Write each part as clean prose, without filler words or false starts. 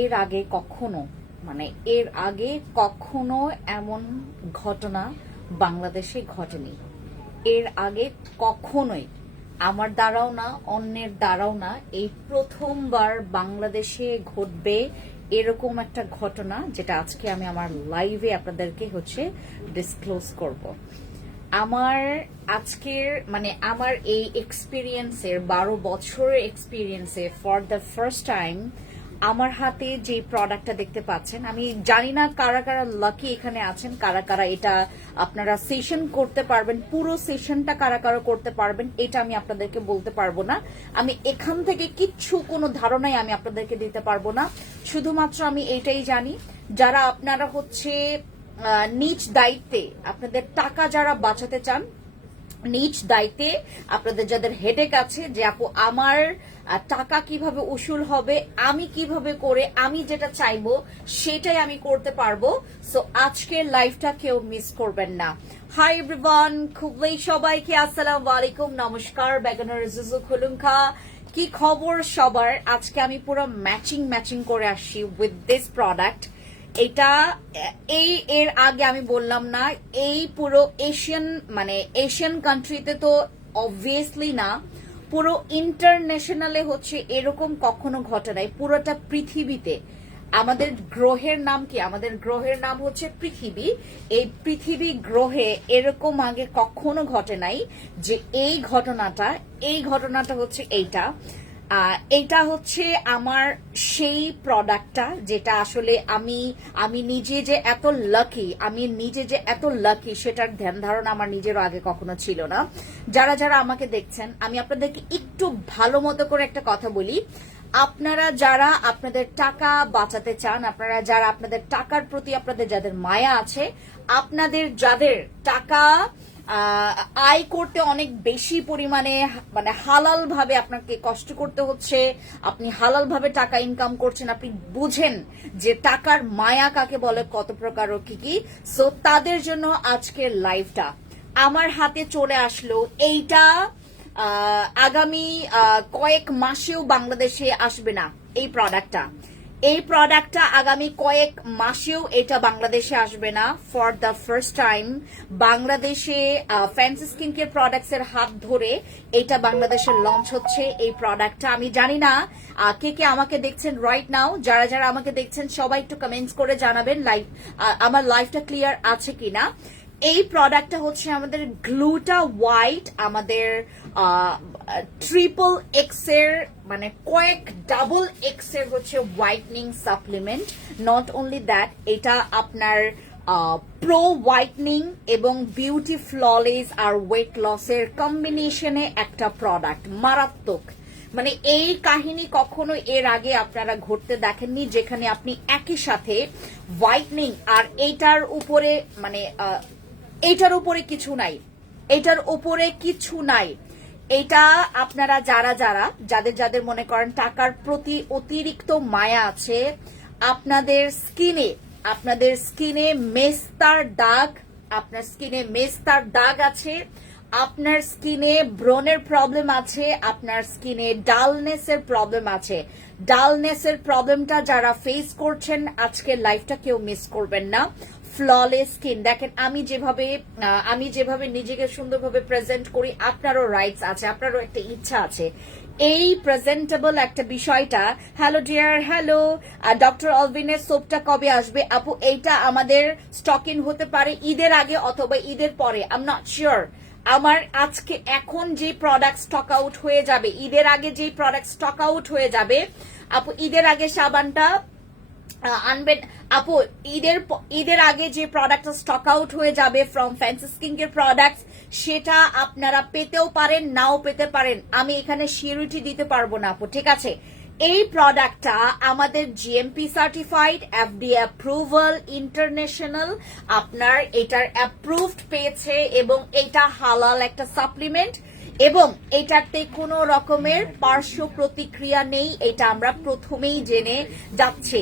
এর আগে কখনো এর আগে কখনো এমন ঘটনা বাংলাদেশে ঘটেনি। এর আগে কখনোই আমার দ্বারাও না, অন্যের দ্বারাও না, এই প্রথমবার বাংলাদেশে ঘটবে এরকম একটা ঘটনা, যেটা আজকে আমি আমার লাইভে আপনাদেরকে ডিসক্লোজ করব। আমার আজকের আমার এই এক্সপিরিয়েন্সের 12 বছরের এক্সপিরিয়েন্সে ফর দ্য ফার্স্ট টাইম আমার হাতে যে প্রোডাক্টটা দেখতে পাচ্ছেন, আমি জানি না কারা কারা লাকি এখানে আছেন, কারা কারা এটা আপনারা সেশন করতে পারবেন, পুরো সেশনটা কারা কারা করতে পারবেন এটা আমি আপনাদেরকে বলতে পারবো না। আমি এখান থেকে কোনো ধারণাই আমি আপনাদেরকে দিতে পারবো না। শুধুমাত্র আমি এটাই জানি, যারা আপনারা নিজ দায়িত্বে আপনাদের টাকা যারা বাঁচাতে চান, নিজ দায়িত্বে আপনাদের যাদের হেডেক আছে যে আপু আমার টাকা কিভাবে উসুল হবে, আমি কিভাবে করে আমি যেটা চাইবো সেটাই আমি করতে পারবো, সো আজকের লাইভটা কেউ মিস করবেন না। হাই এভরিওয়ান, খুবই সবাইকে আসসালামু আলাইকুম, নমস্কার। বেগানার জুজু খুলুঙ্খা, কি খবর সবার? আজকে আমি পুরো ম্যাচিং করে আসছি উইথ দিস প্রোডাক্ট। এটা এর আগে আমি বললাম না, এই পুরো এশিয়ান কান্ট্রিতে তো অবভিয়াসলি না, পুরো ইন্টারন্যাশনালে এরকম কখনো ঘটে নাই। পুরোটা পৃথিবীতে আমাদের গ্রহের নাম কি? আমাদের গ্রহের নাম হচ্ছে পৃথিবী। এই পৃথিবী গ্রহে এরকম আগে কখনো ঘটে নাই যে এই ঘটনাটা হচ্ছে এইটা। এটা হচ্ছে আমার সেই প্রোডাক্টটা, যেটা আসলে আমি নিজে যে এত লাকি সেটার ধ্যান ধারণা আমার নিজেরও আগে কখনো ছিল না। যারা যারা আমাকে দেখছেন, আমি আপনাদেরকে একটু ভালো মতো করে একটা কথা বলি। আপনারা যারা আপনাদের টাকা বাঁচাতে চান, আপনারা যারা আপনাদের টাকার প্রতি আপনাদের যাদের মায়া আছে, আপনাদের যাদের টাকা আয় করতে অনেক বেশি পরিমাণে হালাল ভাবে আপনাকে কষ্ট করতে হচ্ছে, আপনি হালাল ভাবে টাকা ইনকাম করছেন, আপনি বুঝেন যে টাকার মায়া কাকে বলে, কত প্রকার ও কি, সো তাদের জন্য আজকের লাইভটা আমার হাতে চলে আসলো। এইটা আগামী কয়েক মাসেও বাংলাদেশে আসবে না। এই প্রোডাক্টটা আগামী কয়েক মাসেও এটা বাংলাদেশে আসবে না। ফর দ্য ফার্স্ট টাইম বাংলাদেশে ফ্যান্সি স্কিন কেয়ার প্রোডাক্টস এর হাত ধরে এটা বাংলাদেশে লঞ্চ হচ্ছে। এই প্রোডাক্টটা আমি জানি না কে কে আমাকে দেখছেন রাইট নাও। যারা যারা আমাকে দেখছেন সবাই একটু কমেন্টস করে জানাবেন আমার লাইভটা ক্লিয়ার আছে কিনা। এই প্রোডাক্টটা হচ্ছে আমাদের গ্লুটা হোয়াইট, আমাদের ট্রিপল এক্স এর কয়েক ডাবল এক্স এর whitening supplement. Not only that, এটা আপনার প্রো হোয়াইটনিং এবং বিউটি ফ্ললেস আর ওয়েট লসের কম্বিনেশনে একটা প্রোডাক্ট, মারাত্মক। এই কাহিনী কখনো এর আগে আপনারা ঘটতে দেখেননি, যেখানে আপনি একই সাথে হোয়াইটনিং আর এইটার উপরে কিছু নাই। এটা আপনারা যাদের মনে করেন টাকার প্রতি অতিরিক্ত মায়া আছে, আপনাদের স্কিনে মেস্তার দাগ আছে, আপনার স্কিনে ব্রনের প্রবলেম আছে, আপনার স্কিনে ডালনেসের প্রবলেম আছে। ডালনেসের প্রবলেমটা যারা ফেস করছেন, আজকের লাইফটা কেউ মিস করবেন না। ফ্ললেস স্কিন, দেখেন আমি যেভাবে নিজেকে সুন্দরভাবে প্রেজেন্ট করি, আপনারও রাইটস আছে, আপনারও একটা ইচ্ছা আছে এই প্রেজেন্টেবল একটা বিষয়টা। Hello dear, hello. ডক্টর অলভিনের সোপটা কবে আসবে আপু? এইটা আমাদের স্টক ইন হতে পারে ঈদের আগে অথবা ঈদের পরে, আই এম নট শিওর। আমার এখন যে প্রোডাক্ট স্টক আউট হয়ে যাবে, ঈদের আগে যে প্রোডাক্ট স্টক আউট হয়ে যাবে আপু, ঈদের আগে সাবানটা আনবেন আপু। ঈদের আগে যে প্রোডাক্ট স্টক আউট হয়ে যাবে from fancy skin care products, সেটা আপনারা পেতেও পারেন, নাও পেতে পারেন। আমি এখানে সিউরিটি দিতে পারবো না আপু, ঠিক আছে? এই প্রোডাক্টটা আমাদের GMP certified, FDA approval, international আপনার এটার অ্যাপ্রুভড পেয়েছে, এবং এটা হালাল একটা সাপ্লিমেন্ট, এবং এটাতে কোনো রকমের পার্শ্ব প্রতিক্রিয়া নেই। এটা আমরা প্রথমেই জেনে যাচ্ছে,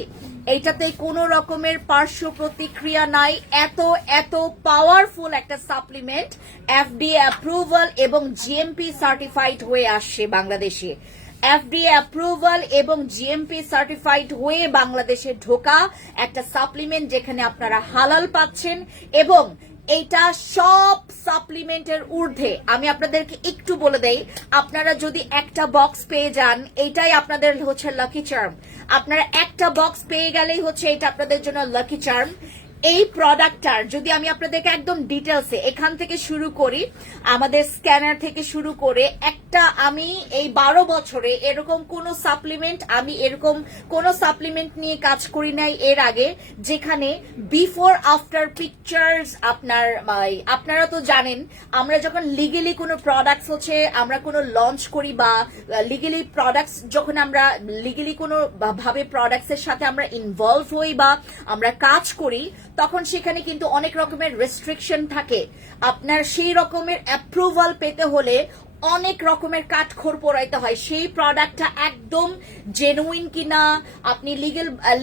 এইটাতে কোনো রকমের পার্শ্ব প্রতিক্রিয়া নাই। এত পাওয়ারফুল একটা সাপ্লিমেন্ট, এফডিএ অ্যাপ্রুভাল এবং জিএমপি সার্টিফাইড হয়ে আসছে বাংলাদেশে। এফডিএ অ্যাপ্রুভাল এবং জিএমপি সার্টিফাইড হয়ে বাংলাদেশে ঢোকা একটা সাপ্লিমেন্ট, যেখানে আপনারা হালাল পাচ্ছেন এবং এইটা সব সাপ্লিমেন্টের ঊর্ধ্বে। আমি আপনাদেরকে একটু বলে দেই, আপনারা যদি একটা বক্স পেয়ে যান, এইটাই আপনাদের হচ্ছে লাকি চার্ম। আপনারা একটা বক্স পেয়ে গেলেই হচ্ছে এটা আপনাদের জন্য লাকি চার্ম। এই প্রোডাক্টটার যদি আমি আপনাদেরকে একদম ডিটেলসে এখান থেকে শুরু করি, আমাদের স্ক্যানার থেকে শুরু করে একটা, আমি এই 12 বছরে এরকম কোন সাপ্লিমেন্ট নিয়ে কাজ করি নাই এর আগে, যেখানে বিফোর আফটার পিকচার্স আপনারা তো জানেন, আমরা যখন লিগেলি কোনো প্রোডাক্টস হচ্ছে আমরা কোনো লঞ্চ করি বা লিগেলি প্রোডাক্টস যখন আমরা লিগেলি কোনো ভাবে প্রোডাক্টসের সাথে আমরা ইনভলভ হই বা আমরা কাজ করি, তখন সেখানে কিন্তু অনেক রকমের রেস্ট্রিকশন থাকে। আপনার সেই রকমের অ্যাপ্রুভাল পেতে হলে অনেক রকমের কাঠখড় পোড়াইতে হয় সেই প্রোডাক্টটা একদম জেনুইন কিনা, আপনি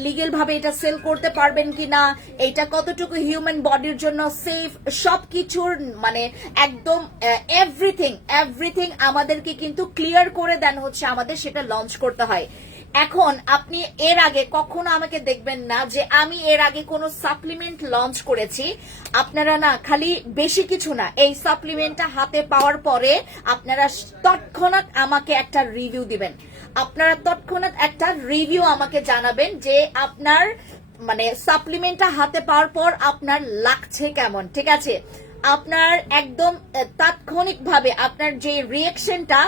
লিগেল ভাবে এটা সেল করতে পারবেন কিনা, এটা কতটুকু হিউম্যান বডির জন্য সেফ, সবকিছুর মানে একদম এভরিথিং আমাদেরকে কিন্তু ক্লিয়ার করে দেন হচ্ছে আমাদের সেটা লঞ্চ করতে হয়। এখন আপনি এর আগে কখনো আমাকে দেখবেন না যে আমি এর আগে কোনো সাপ্লিমেন্ট লঞ্চ করেছি। আপনারা না খালি বেশি কিছু না, এই সাপ্লিমেন্টটা হাতে পাওয়ার পরে আপনারা তৎক্ষণাৎ আমাকে একটা রিভিউ দিবেন। আপনারা তৎক্ষণাৎ একটা রিভিউ আমাকে জানাবেন যে আপনার মানে সাপ্লিমেন্টটা হাতে পাওয়ার পর আপনার লাগছে কেমন, ঠিক আছে? আপনার একদম তাৎক্ষণিকভাবে আপনার যে রিয়েকশনটা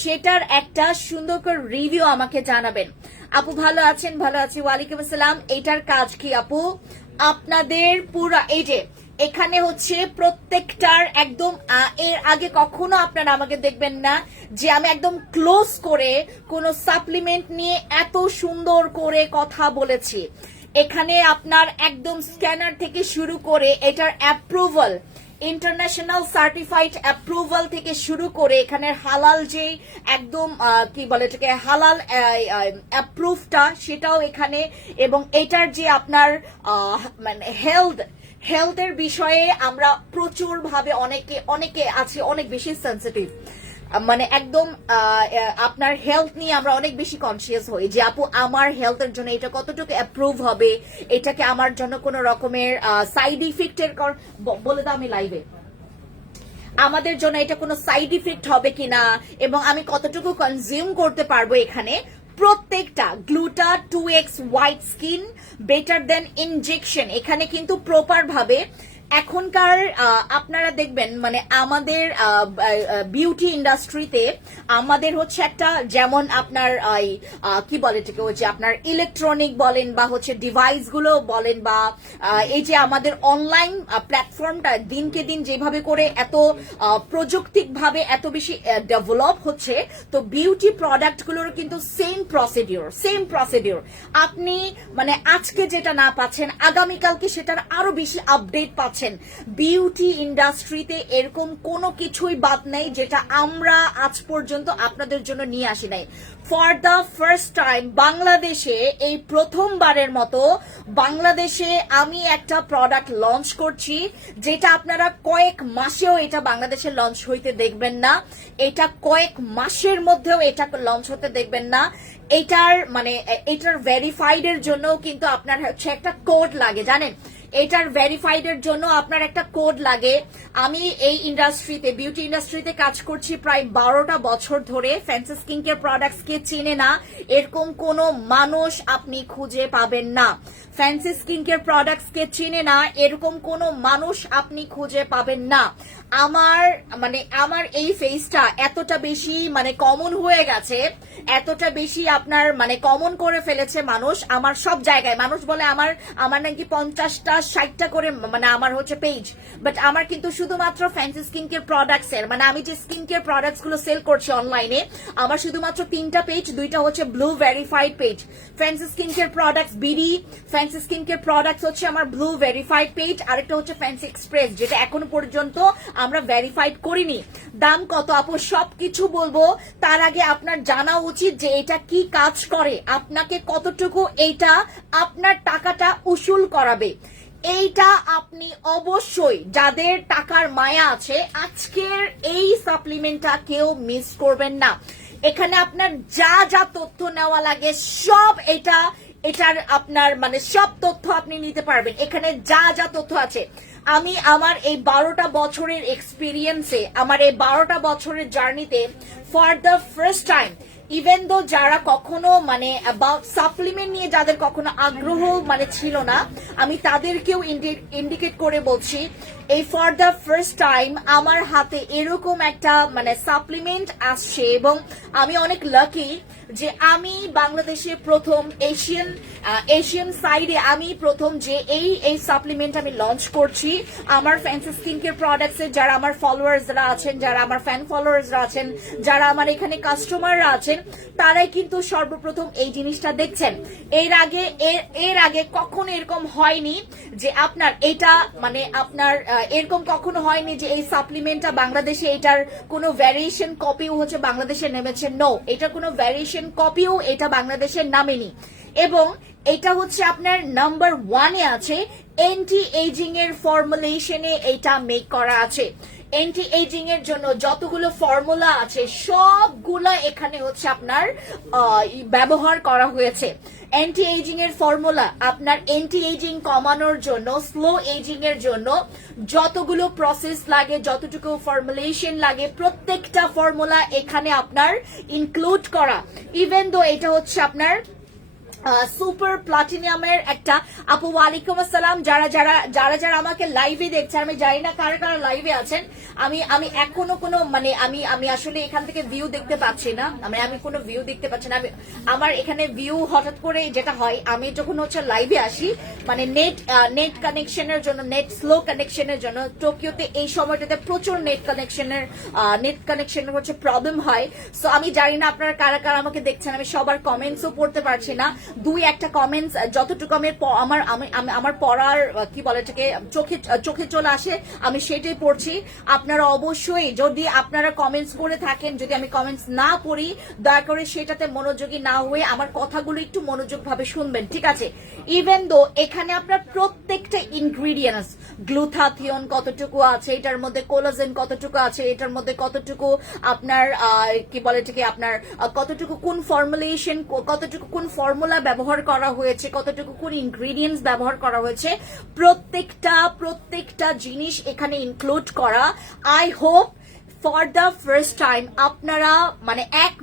সেটার একটা সুন্দর করে রিভিউ আমাকে জানাবেন। আপু ভালো আছেন? ভালো আছি, ওয়ালাইকুম আসসালাম। এইটার কাজ কি আপু? আপনাদের পুরা এই যে এখানে হচ্ছে প্রত্যেকটার একদম এর আগে কখনো আপনারা আমাকে দেখবেন না যে আমি একদম ক্লোজ করে কোনো সাপ্লিমেন্ট নিয়ে এত সুন্দর করে কথা বলেছি। এখানে আপনার একদম স্ক্যানার থেকে শুরু করে এটার অ্যাপ্রুভাল, ইন্টারন্যাশনাল সার্টিফাইড অ্যাপ্রুভাল থেকে শুরু করে এখানের হালাল যে একদম কি বলে এটাকে হালাল অ্যাপ্রুভটা সেটাও এখানে, এবং এটার যে আপনার মানে হেলথের বিষয়ে আমরা প্রচুর ভাবে অনেকে আছে অনেক বেশি সেন্সিটিভ, মানে একদম আপনার হেলথ নিয়ে আমরা অনেক বেশি কনসিয়াস হই যে আপু আমার হেলথের জন্য এটা কতটুকু অ্যাপ্রুভ হবে, এটাকে আমার জন্য কোনো রকমের সাইড ইফেক্টের বলে দাও আমি লাইভে, আমাদের জন্য এটা কোনো সাইড ইফেক্ট হবে কিনা এবং আমি কতটুকু কনজিউম করতে পারবো। এখানে প্রত্যেকটা গ্লুটা 2x হোয়াইট স্কিন বেটার দেন ইনজেকশন, এখানে কিন্তু প্রপার ভাবে এখনকার আপনারা দেখবেন মানে আমাদের বিউটি ইন্ডাস্ট্রিতে আমাদের হচ্ছে একটা যেমন আপনার কি বলে এটাকে ওই যে আপনার ইলেকট্রনিক বলেন বা হচ্ছে ডিভাইস গুলো বলেন বা এই যে আমাদের অনলাইন প্ল্যাটফর্মটা দিনকে দিন যেভাবে করে এত প্রযুক্তিক ভাবে এত বেশি ডেভেলপ হচ্ছে, তো বিউটি প্রোডাক্ট গুলোর কিন্তু সেম প্রসিডিওর আপনি মানে আজকে যেটা না পাচ্ছেন আগামীকালকে সেটার আরো বেশি আপডেট পাচ্ছেন। বিউটি ইন্ডাস্ট্রিতে এরকম কোনো কিছুই বাদ নেই যেটা আমরা আজ পর্যন্ত আপনাদের জন্য নিয়ে আসি নাই। ফর দ্য ফার্স্ট টাইম বাংলাদেশে এই প্রথমবারের মতো বাংলাদেশে আমি একটা প্রোডাক্ট লঞ্চ করছি যেটা আপনারা কয়েক মাসেও এটা বাংলাদেশে লঞ্চ হইতে দেখবেন না, এটা কয়েক মাসের মধ্যেও এটা লঞ্চ হতে দেখবেন না। এটার ভেরিফাইড এর জন্য কিন্তু আপনার হচ্ছে একটা কোড লাগে, জানেন এটার ভেরিফাইড এর জন্য আপনার একটা কোড লাগে। আমি এই ইন্ডাস্ট্রিতে বিউটি ইন্ডাস্ট্রিতে কাজ করছি প্রায় 12টা বছর ধরে। ফ্যান্সি স্কিন কেয়ার প্রোডাক্টস কে চিনে না এরকম কোন মানুষ আপনি খুঁজে পাবেন না। ফ্যান্সি স্কিন কেয়ার প্রোডাক্টস কে চিনে না এরকম কোন মানুষ আপনি খুঁজে পাবেন না। আমার এই ফেসটা এতটা বেশি মানে কমন হয়ে গেছে, এতটা বেশি আপনার মানে কমন করে ফেলেছে মানুষ। আমার সব জায়গায় মানুষ বলে আমার নাকি 50টা 60টা করে মানে আমার হচ্ছে পেজ, বাট আমার কিন্তু শুধুমাত্র ফ্যান্সি স্কিন কেয়ার প্রোডাক্টস এর মানে আমি যে স্কিন কেয়ার প্রোডাক্টস গুলো সেল করছি অনলাইনে আমার শুধুমাত্র 3টা পেজ, 2টা হচ্ছে blue verified page. Fancy skin care products BD, fancy skin care products হচ্ছে আমার ব্লু ভেরিফাইড পেজ, আরেকটা হচ্ছে ফ্যান্সি এক্সপ্রেস যেটা এখনো পর্যন্ত আমরা ভেরিফাইড করিনি। দাম কত আপু সবকিছু বলবো, তার আগে আপনার জানা উচিত যে এটা কি কাজ করে, আপনাকে কতটুকু এইটা আপনার টাকাটা উসুল করাবে। এইটা আপনি অবশ্যই যাদের টাকার মায়া আছে আজকের এই সাপ্লিমেন্টটা কেউ মিস করবেন না। এখানে আপনার যা যা তথ্য নেওয়া লাগে সব এটার আপনার মানে সব তথ্য আপনি নিতে পারবেন। এখানে যা যা তথ্য আছে, আমি আমার এই 12টা বছরের এক্সপিরিয়েন্সে, আমার এই 12টা বছরের জার্নিতে for the first time, even though যারা কখনো মানে অ্যাবাউট সাপ্লিমেন্ট নিয়ে যাদের কখনো আগ্রহ মানে ছিল না, আমি তাদেরকেও ইন্ডিকেট করে বলছি, এই ফর দ্য ফার্স্ট টাইম আমার হাতে এরকম একটা মানে সাপ্লিমেন্ট আসছে। এবং আমি অনেক লাকি যে আমি বাংলাদেশে প্রথম এশিয়ান সাইডে আমি প্রথম যে এই সাপ্লিমেন্ট আমি লঞ্চ করছি। আমার ফ্যান্সি স্কিন কেয়ার প্রোডাক্টসের যারা আমার ফলোয়ার্সরা আছেন, যারা আমার ফ্যান ফলোয়ার্সরা আছেন, যারা আমার এখানে কাস্টমাররা আছেন, তারাই কিন্তু সর্বপ্রথম এই জিনিসটা দেখছেন। এর আগে কখনো এরকম হয়নি যে আপনার এটা মানে আপনার এরকম কখনো হয়নি যে এই সাপ্লিমেন্টটা বাংলাদেশে এটার কোনো ভ্যারিয়েশন কপিও হচ্ছে বাংলাদেশে নেমেছে। নো, এটা কোনো ভ্যারিয়েশন কপিও এটা বাংলাদেশে নামেনি। এবং এটা হচ্ছে আপনার নাম্বার 1-এ আছে, অ্যান্টি এজিং এর ফর্মুলেশনে এটা মেক করা আছে। অ্যান্টি এজিং এর জন্য যতগুলো ফর্মুলা আছে সবগুলো এখানে হচ্ছে আপনার ব্যবহার করা হয়েছে। অ্যান্টি এজিং এর ফর্মুলা আপনার অ্যান্টি এজিং কমানোর জন্য, স্লো এজিং এর জন্য যতগুলো প্রসেস লাগে, যতটুকু ফর্মুলেশন লাগে, প্রত্যেকটা ফর্মুলা এখানে আপনার ইনক্লুড করা। ইভেন দো এটা হচ্ছে আপনার সুপার প্লাটিনিয়ামের একটা, আপু ওয়ালাইকুম আসসালাম, যারা যারা যারা যারা আমাকে লাইভে দেখছেন, আমি জানি না কারা কারা লাইভে আছেন, আমি এখনো কোনো মানে আমি আসলে এখান থেকে ভিউ দেখতে পাচ্ছি না, আমি কোনো ভিউ দেখতে পাচ্ছি না। আমার এখানে ভিউ হঠাৎ করে যেটা হয়, আমি যখন হচ্ছে লাইভে আসি মানে নেট কানেকশনের জন্য, নেট স্লো কানেকশনের জন্য, টোকিওতে এই সময়টাতে প্রচুর নেট কানেকশনের হচ্ছে প্রবলেম হয়। সো আমি জানি না আপনারা কারা কারা আমাকে দেখছেন, আমি সবার কমেন্টসও পড়তে পারছি না। দুই একটা কমেন্টস যতটুকু আমার পড়ার কি বলে এটাকে চোখে চলে আসে আমি সেটাই পড়ছি। আপনারা অবশ্যই যদি আপনারা কমেন্টস করে থাকেন, যদি আমি কমেন্টস না পড়ি, দয়া করে সেটাতে মনোযোগী না হয়ে আমার কথাগুলো একটু মনোযোগ ভাবে শুনবেন, ঠিক আছে? ইভেন দো এখানে আপনার প্রত্যেকটা ইনগ্রিডিয়েন্টস, গ্লুথাথিয়ন কতটুকু আছে এটার মধ্যে, কোলাজেন কতটুকু আছে এটার মধ্যে, কতটুকু আপনার কি বলে এটাকে আপনার কতটুকু কোন ফর্মুলেশন, কতটুকু কোন ফর্মুলা ব্যবহার করা হয়েছে, কতটুকু কোন ইনগ্রিডিয়েন্টস ব্যবহার করা হয়েছে, প্রত্যেকটা জিনিস এখানে ইনক্লুড করা। I hope for the first time আপনারা মানে এক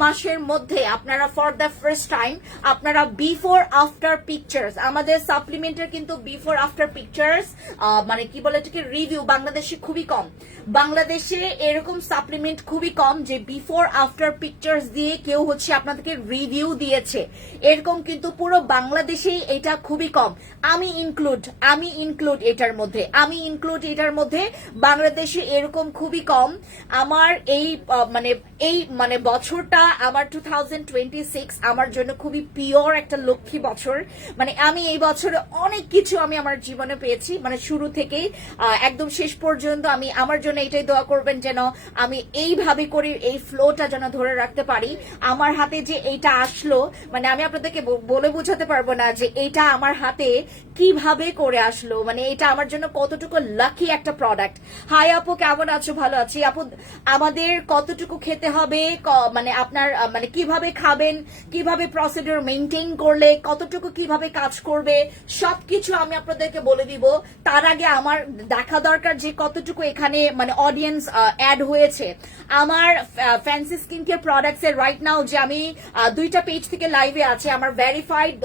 মাসের মধ্যে আপনারা ফর দ্য ফার্স্ট টাইম আপনারা বিফোর আফটার পিকচার্স, আমাদের সাপ্লিমেন্টের কিন্তু বিফোর আফটার পিকচার্স মানে কি বলে এটাকে রিভিউ বাংলাদেশে খুবই কম। বাংলাদেশে এরকম সাপ্লিমেন্ট খুবই কম যে বিফোর আফটার পিকচার্স দিয়ে কেউ হচ্ছে আপনাদেরকে রিভিউ দিয়েছে, এরকম কিন্তু পুরো বাংলাদেশেই এটা খুবই কম। আমি ইনক্লুড এটার মধ্যে বাংলাদেশে এরকম খুবই কম। আমার এই বছরটা আমার 2026 আমার জন্য খুবই পিওর একটা লক্ষ্মী বছর। মানে আমি এই বছরে অনেক কিছু আমি আমার জীবনে পেয়েছি, মানে শুরু থেকেই একদম শেষ পর্যন্ত। আমি আমার জন্য এটাই দোয়া করবেন যেন আমি এইভাবে করে এই ফ্লোটা যেন ধরে রাখতে পারি। আমার হাতে যে এইটা আসলো, মানে আমি আপনাদেরকে বলে বোঝাতে পারবো না যে এইটা আমার হাতে কিভাবে করে আসলো, মানে এটা আমার জন্য কতটুকু লাকি একটা প্রোডাক্ট। হাই আপু, কেমন আছো? ভালো আছি আপু। আমাদের কতটুকু খেতে হবে, মানে আপনার মানে কিভাবে খাবেন, কিভাবে প্রসিডিউর মেইনটেইন করলে কতটুকু কিভাবে কাজ করবে, সবকিছু আমি আপনাদেরকে বলে দিব। তার আগে আমার দেখা দরকার যে কতটুকু এখানে মানে অডিয়েন্স অ্যাড হয়েছে আমার ফ্যান্সি স্কিন কেয়ার প্রোডাক্টস এর। রাইট নাও যে আমি 2টা পেজ থেকে লাইভে আছি, আমার ভেরিফাইড,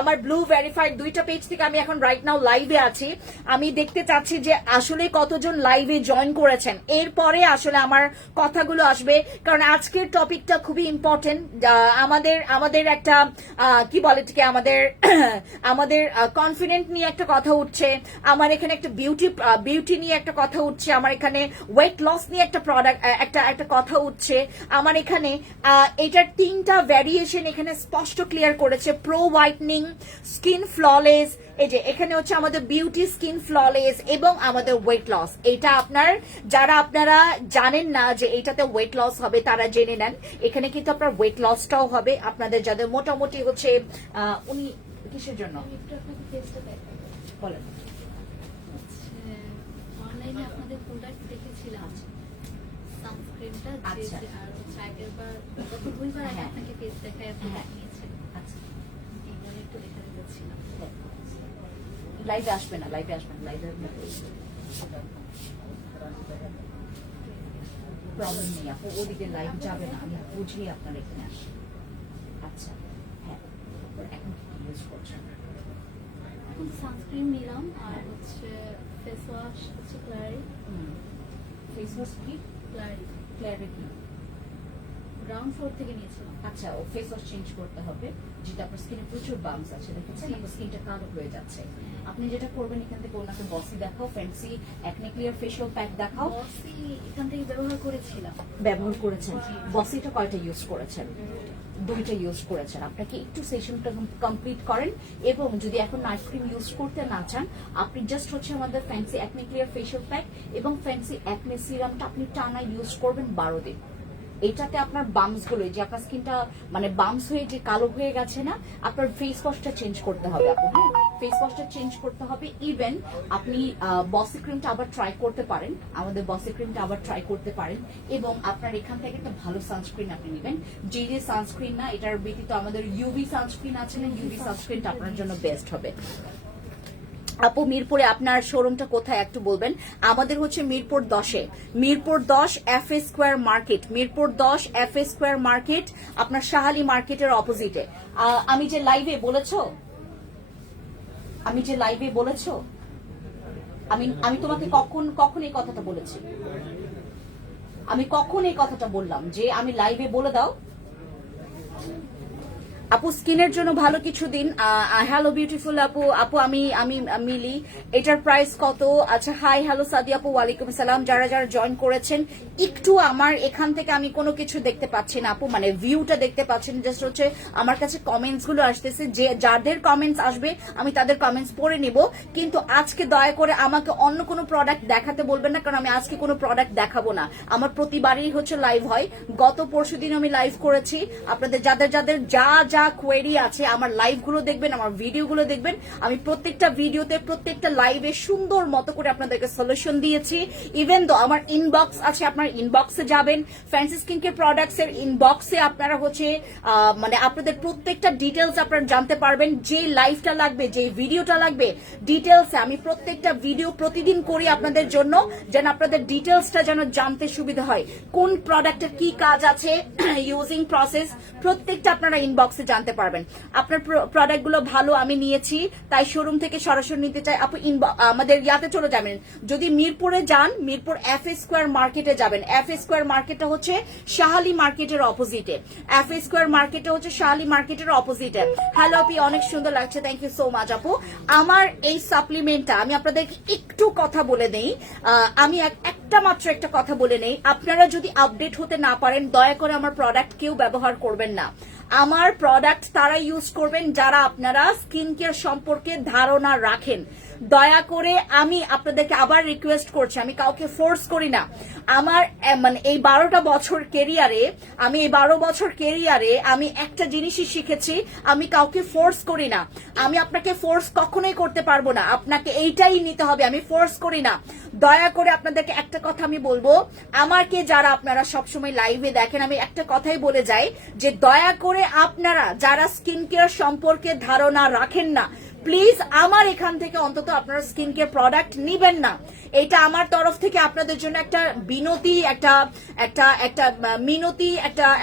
আমার ব্লু ভেরিফাইড 2টা পেজ থেকে আমি এখন রাইট নাও লাইভে আছি। আমি দেখতে চাচ্ছি যে আসলে কতজন লাইভে জয়েন করেছেন, এরপরে আসলে আমার কথাগুলো আসবে, কারণ আজকের টপিকটা খুবই ইম্পর্টেন্ট। আমাদের একটা কি বলে ঠিক আমাদের কনফিডেন্ট নিয়ে একটা কথা উঠছে, আমার এখানে একটা বিউটি নিয়ে একটা কথা উঠছে, আমার এখানে ওয়েট লস নিয়ে একটা প্রোডাক্ট একটা কথা উঠছে, আমার এখানে এটার 3টা ভ্যারিয়েশন এখানে স্পষ্ট ক্লিয়ার করেছে। প্রো হোয়াইটনিং, স্কিন ফ্ললেস, এই যে এখানে হচ্ছে আমাদের বিউটি, স্কিন ফ্ললেস এবং আমাদের ওয়েট লস। এটা আপনারা জানেন না যে এটাতে ওয়েট লস হবে, তারা জেনে নেন। এখানে কিন্তু আপনার ওয়েট লসটাও হবে আপনাদের যাদের মোটামুটি হচ্ছে উনি কিসের জন্য বলেন। অনলাইনে আপনাদের প্রোডাক্ট দেখেছিলাম, সানস্ক্রিনটা আচ্ছা। আর হচ্ছে আগেরবার গত 2 বার আগে হ্যাঁ। আপনাকে ফেস দেখায় হ্যাঁ। নিয়েছেন। আচ্ছা, এইবার একটু দেখা যাচ্ছিলাম। লাইভে আসবে না, লাইভে আসবে না, লাইভে প্রবলেম নেই আপু, ওদিকে লাইভ যাবে না, আমি বুঝি আপনার এখানে আসে। আচ্ছা, হ্যাঁ, এখন কি ইউজ করছেন? এখন সানস্ক্রিন নিলাম আর হচ্ছে ফেস ওয়াশ হচ্ছে ক্লারি ফেস ওয়াশ কি? ক্লিয়ারে কি? গ্রাউন্ড ফ্লোর থেকে নিয়েছিলাম। আচ্ছা, ও ফেস ওয়াশ চেঞ্জ করতে হবে, যেটা আপনার স্কিনে প্রচুর বাম্পস আছে, দেখেছেন আপনার স্কিনটা কালো হয়ে যাচ্ছে। আপনি যেটা করবেন, এখান থেকে ওনাকে বসি দেখাও, fancy acne clear facial pack দেখাও। বসি এখান থেকে ব্যবহার করেছিলাম। ব্যবহার করেছেন বসিটা কয়টা ইউজ করেছেন? 2টা ইউজ করেছেন। আপনাকে একটু সেশনটা কমপ্লিট করেন, এবং যদি এখন নাইট ক্রিম ইউজ করতে না চান, আপনি জাস্ট হচ্ছে আমাদের fancy acne clear facial pack এবং ফ্যান্সি অ্যাকনে সিরামটা আপনি টানা ইউজ করবেন 12 দিন। এটাতে আপনার বামস গুলো, যে আপনার স্কিনটা মানে বামস হয়ে যে কালো হয়ে গেছে না, আপনার ফেস ওয়াশটা চেঞ্জ করতে হবে আপু। হ্যাঁ, ফেস ওয়াশটা চেঞ্জ করতে হবে। ইভেন আপনি বসি ক্রিমটা আবার ট্রাই করতে পারেন, আমাদের বসি ক্রিমটা আবার ট্রাই করতে পারেন, এবং আপনার এখান থেকে একটা ভালো সানস্ক্রিন আপনি নেবেন। যে সানস্ক্রিন না, এটার ব্যতীত আমাদের ইউভি সানস্ক্রিন আছে না, ইউভি সানস্ক্রিনটা আপনার জন্য বেস্ট হবে। আপু, মিরপুরে আপনার শোরুমটা কোথায় একটু বলবেন? আমাদের হচ্ছে মিরপুর 10-এ, Mirpur 10 FA square market, Mirpur 10 FA square market, আপনার শাহালি মার্কেটের অপোজিটে। আমি যে লাইভে বলেছো, আমি তোমাকে কখন এই কথাটা বলেছি? আমি কখন এই কথাটা বললাম যে আমি লাইভে বলে দাও? আপু, স্কিনের জন্য ভালো কিছু দিন। হ্যালো বিউটিফুল আপু। আপু, আমি আমি মিলি, এটার প্রাইস কত? আচ্ছা, হাই, হ্যালো সাদি আপু, ওয়ালাইকুম সালাম। যারা যারা জয়েন করেছেন, একটু আমার এখান থেকে আমি কোনো কিছু দেখতে পাচ্ছি না আপু, মানে ভিউটা দেখতে পাচ্ছি না, জাস্ট হচ্ছে আমার কাছে কমেন্টস গুলো আসতেছে, যে যাদের কমেন্টস আসবে আমি তাদের কমেন্টস পড়ে নিব, কিন্তু আজকে দয়া করে আমাকে অন্য কোনো প্রোডাক্ট দেখাতে বলবেন না, কারণ আমি আজকে কোনো প্রোডাক্ট দেখাবো না। আমার প্রতিবারই হচ্ছে লাইভ হয়, গত পরশুদিন আমি লাইভ করেছি। আপনাদের যাদের যাদের যা যা কোয়েরি আছে, আমার লাইভ গুলো দেখবেন, আমার ভিডিও গুলো দেখবেন। আমি প্রত্যেকটা ভিডিওতে, প্রত্যেকটা লাইভে সুন্দর মতো করে আপনাদেরকে সলিউশন দিয়েছি। ইভেন তো আমার ইনবক্স আছে, আপনার ইনবক্সে যাবেন, ফ্যান্সি স্কিন কেয়ার প্রোডাক্টস এর ইনবক্সে আপনারা হচ্ছে মানে আপনাদের প্রত্যেকটা ডিটেলস আপনারা জানতে পারবেন। যে লাইভটা লাগবে, যে ভিডিওটা লাগবে, ডিটেলসে আমি প্রত্যেকটা ভিডিও প্রতিদিন করি আপনাদের জন্য, যেন আপনাদের ডিটেলসটা যেন জানতে সুবিধা হয়। কোন প্রোডাক্টের কি কাজ আছে, ইউজিং প্রসেস, প্রত্যেকটা আপনারা ইনবক্সে জানতে পারবেন। আপনার প্রোডাক্টগুলো ভালো আমি নিয়েছি, তাই শোরুম থেকে সরাসরি নিতে চাই আপু। আমাদের ইয়াতে চলে যাবেন, যদি মিরপুরে যান, মিরপুর FA স্কোয়ার মার্কেটে যাবেন। FA স্কোয়ার মার্কেটটা হচ্ছে শাহালি মার্কেটের অপোজিটে, FA স্কোয়ার মার্কেটে হচ্ছে শাহালি মার্কেটের অপোজিটে। হ্যালো আপি, অনেক সুন্দর লাগছে, থ্যাংক ইউ সো মাচ আপু। আমার এই সাপ্লিমেন্টটা আমি আপনাদেরকে একটু কথা বলে নেই, আমি একটা মাত্র একটা কথা বলে নেই। আপনারা যদি আপডেট হতে না পারেন, দয়া করে আমার প্রোডাক্ট কেউ ব্যবহার করবেন না। আমার প্রোডাক্ট তারা ইউজ করবেন যারা আপনারা স্কিন কেয়ার সম্পর্কে ধারণা রাখেন। দয়া করে আমি আপনাদেরকে আবার রিকোয়েস্ট করছি, আমি কাউকে ফোর্স করি না। আমার মানে এই 12টা বছর কেরিয়ারে, আমি একটা জিনিসই শিখেছি, আমি কাউকে ফোর্স করি না। আমি আপনাকে ফোর্স কখনোই করতে পারবো না, আপনাকে এইটাই নিতে হবে, আমি ফোর্স করি না। দয়া করে আপনাদেরকে একটা কথা আমি বলবো, আমাকে যারা আপনারা সবসময় লাইভে দেখেন, আমি একটা কথাই বলে যাই, যে দয়া করে আপনারা যারা স্কিন কেয়ার সম্পর্কে ধারণা রাখেন না, প্লিজ আমার এখান থেকে অন্তত আপনারা স্কিন কেয়ার প্রোডাক্ট নিবেন না। এটা আমার তরফ থেকে আপনাদের জন্য একটা বিনতি,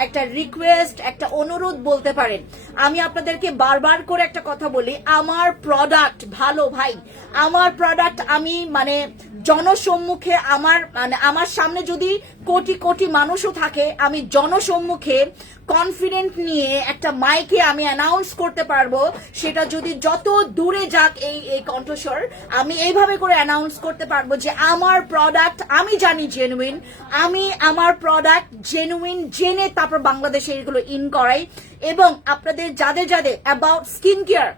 একটা রিকোয়েস্ট, একটা অনুরোধ বলতে পারেন। আমি আপনাদেরকে বারবার করে একটা কথা বলি, আমার প্রোডাক্ট ভালো ভাই, আমার প্রোডাক্ট আমি মানে জনসম্মুখে, আমার সামনে যদি কোটি কোটি মানুষও থাকে, আমি জনসম্মুখে কনফিডেন্ট নিয়ে একটা মাইকে আমি অ্যানাউন্স করতে পারবো, সেটা যদি যত দূরে যাক এই কণ্ঠস্বর, আমি এইভাবে করে অ্যানাউন্স করতে পারবো যে আমার প্রোডাক্ট আমি জানি জেনুইন, আমি আমার প্রোডাক্ট জেনুইন জেনে তারপর বাংলাদেশে এগুলো ইন করাই। এবং আপনাদের যাদের যাদের অ্যাবাউট স্কিন কেয়ার,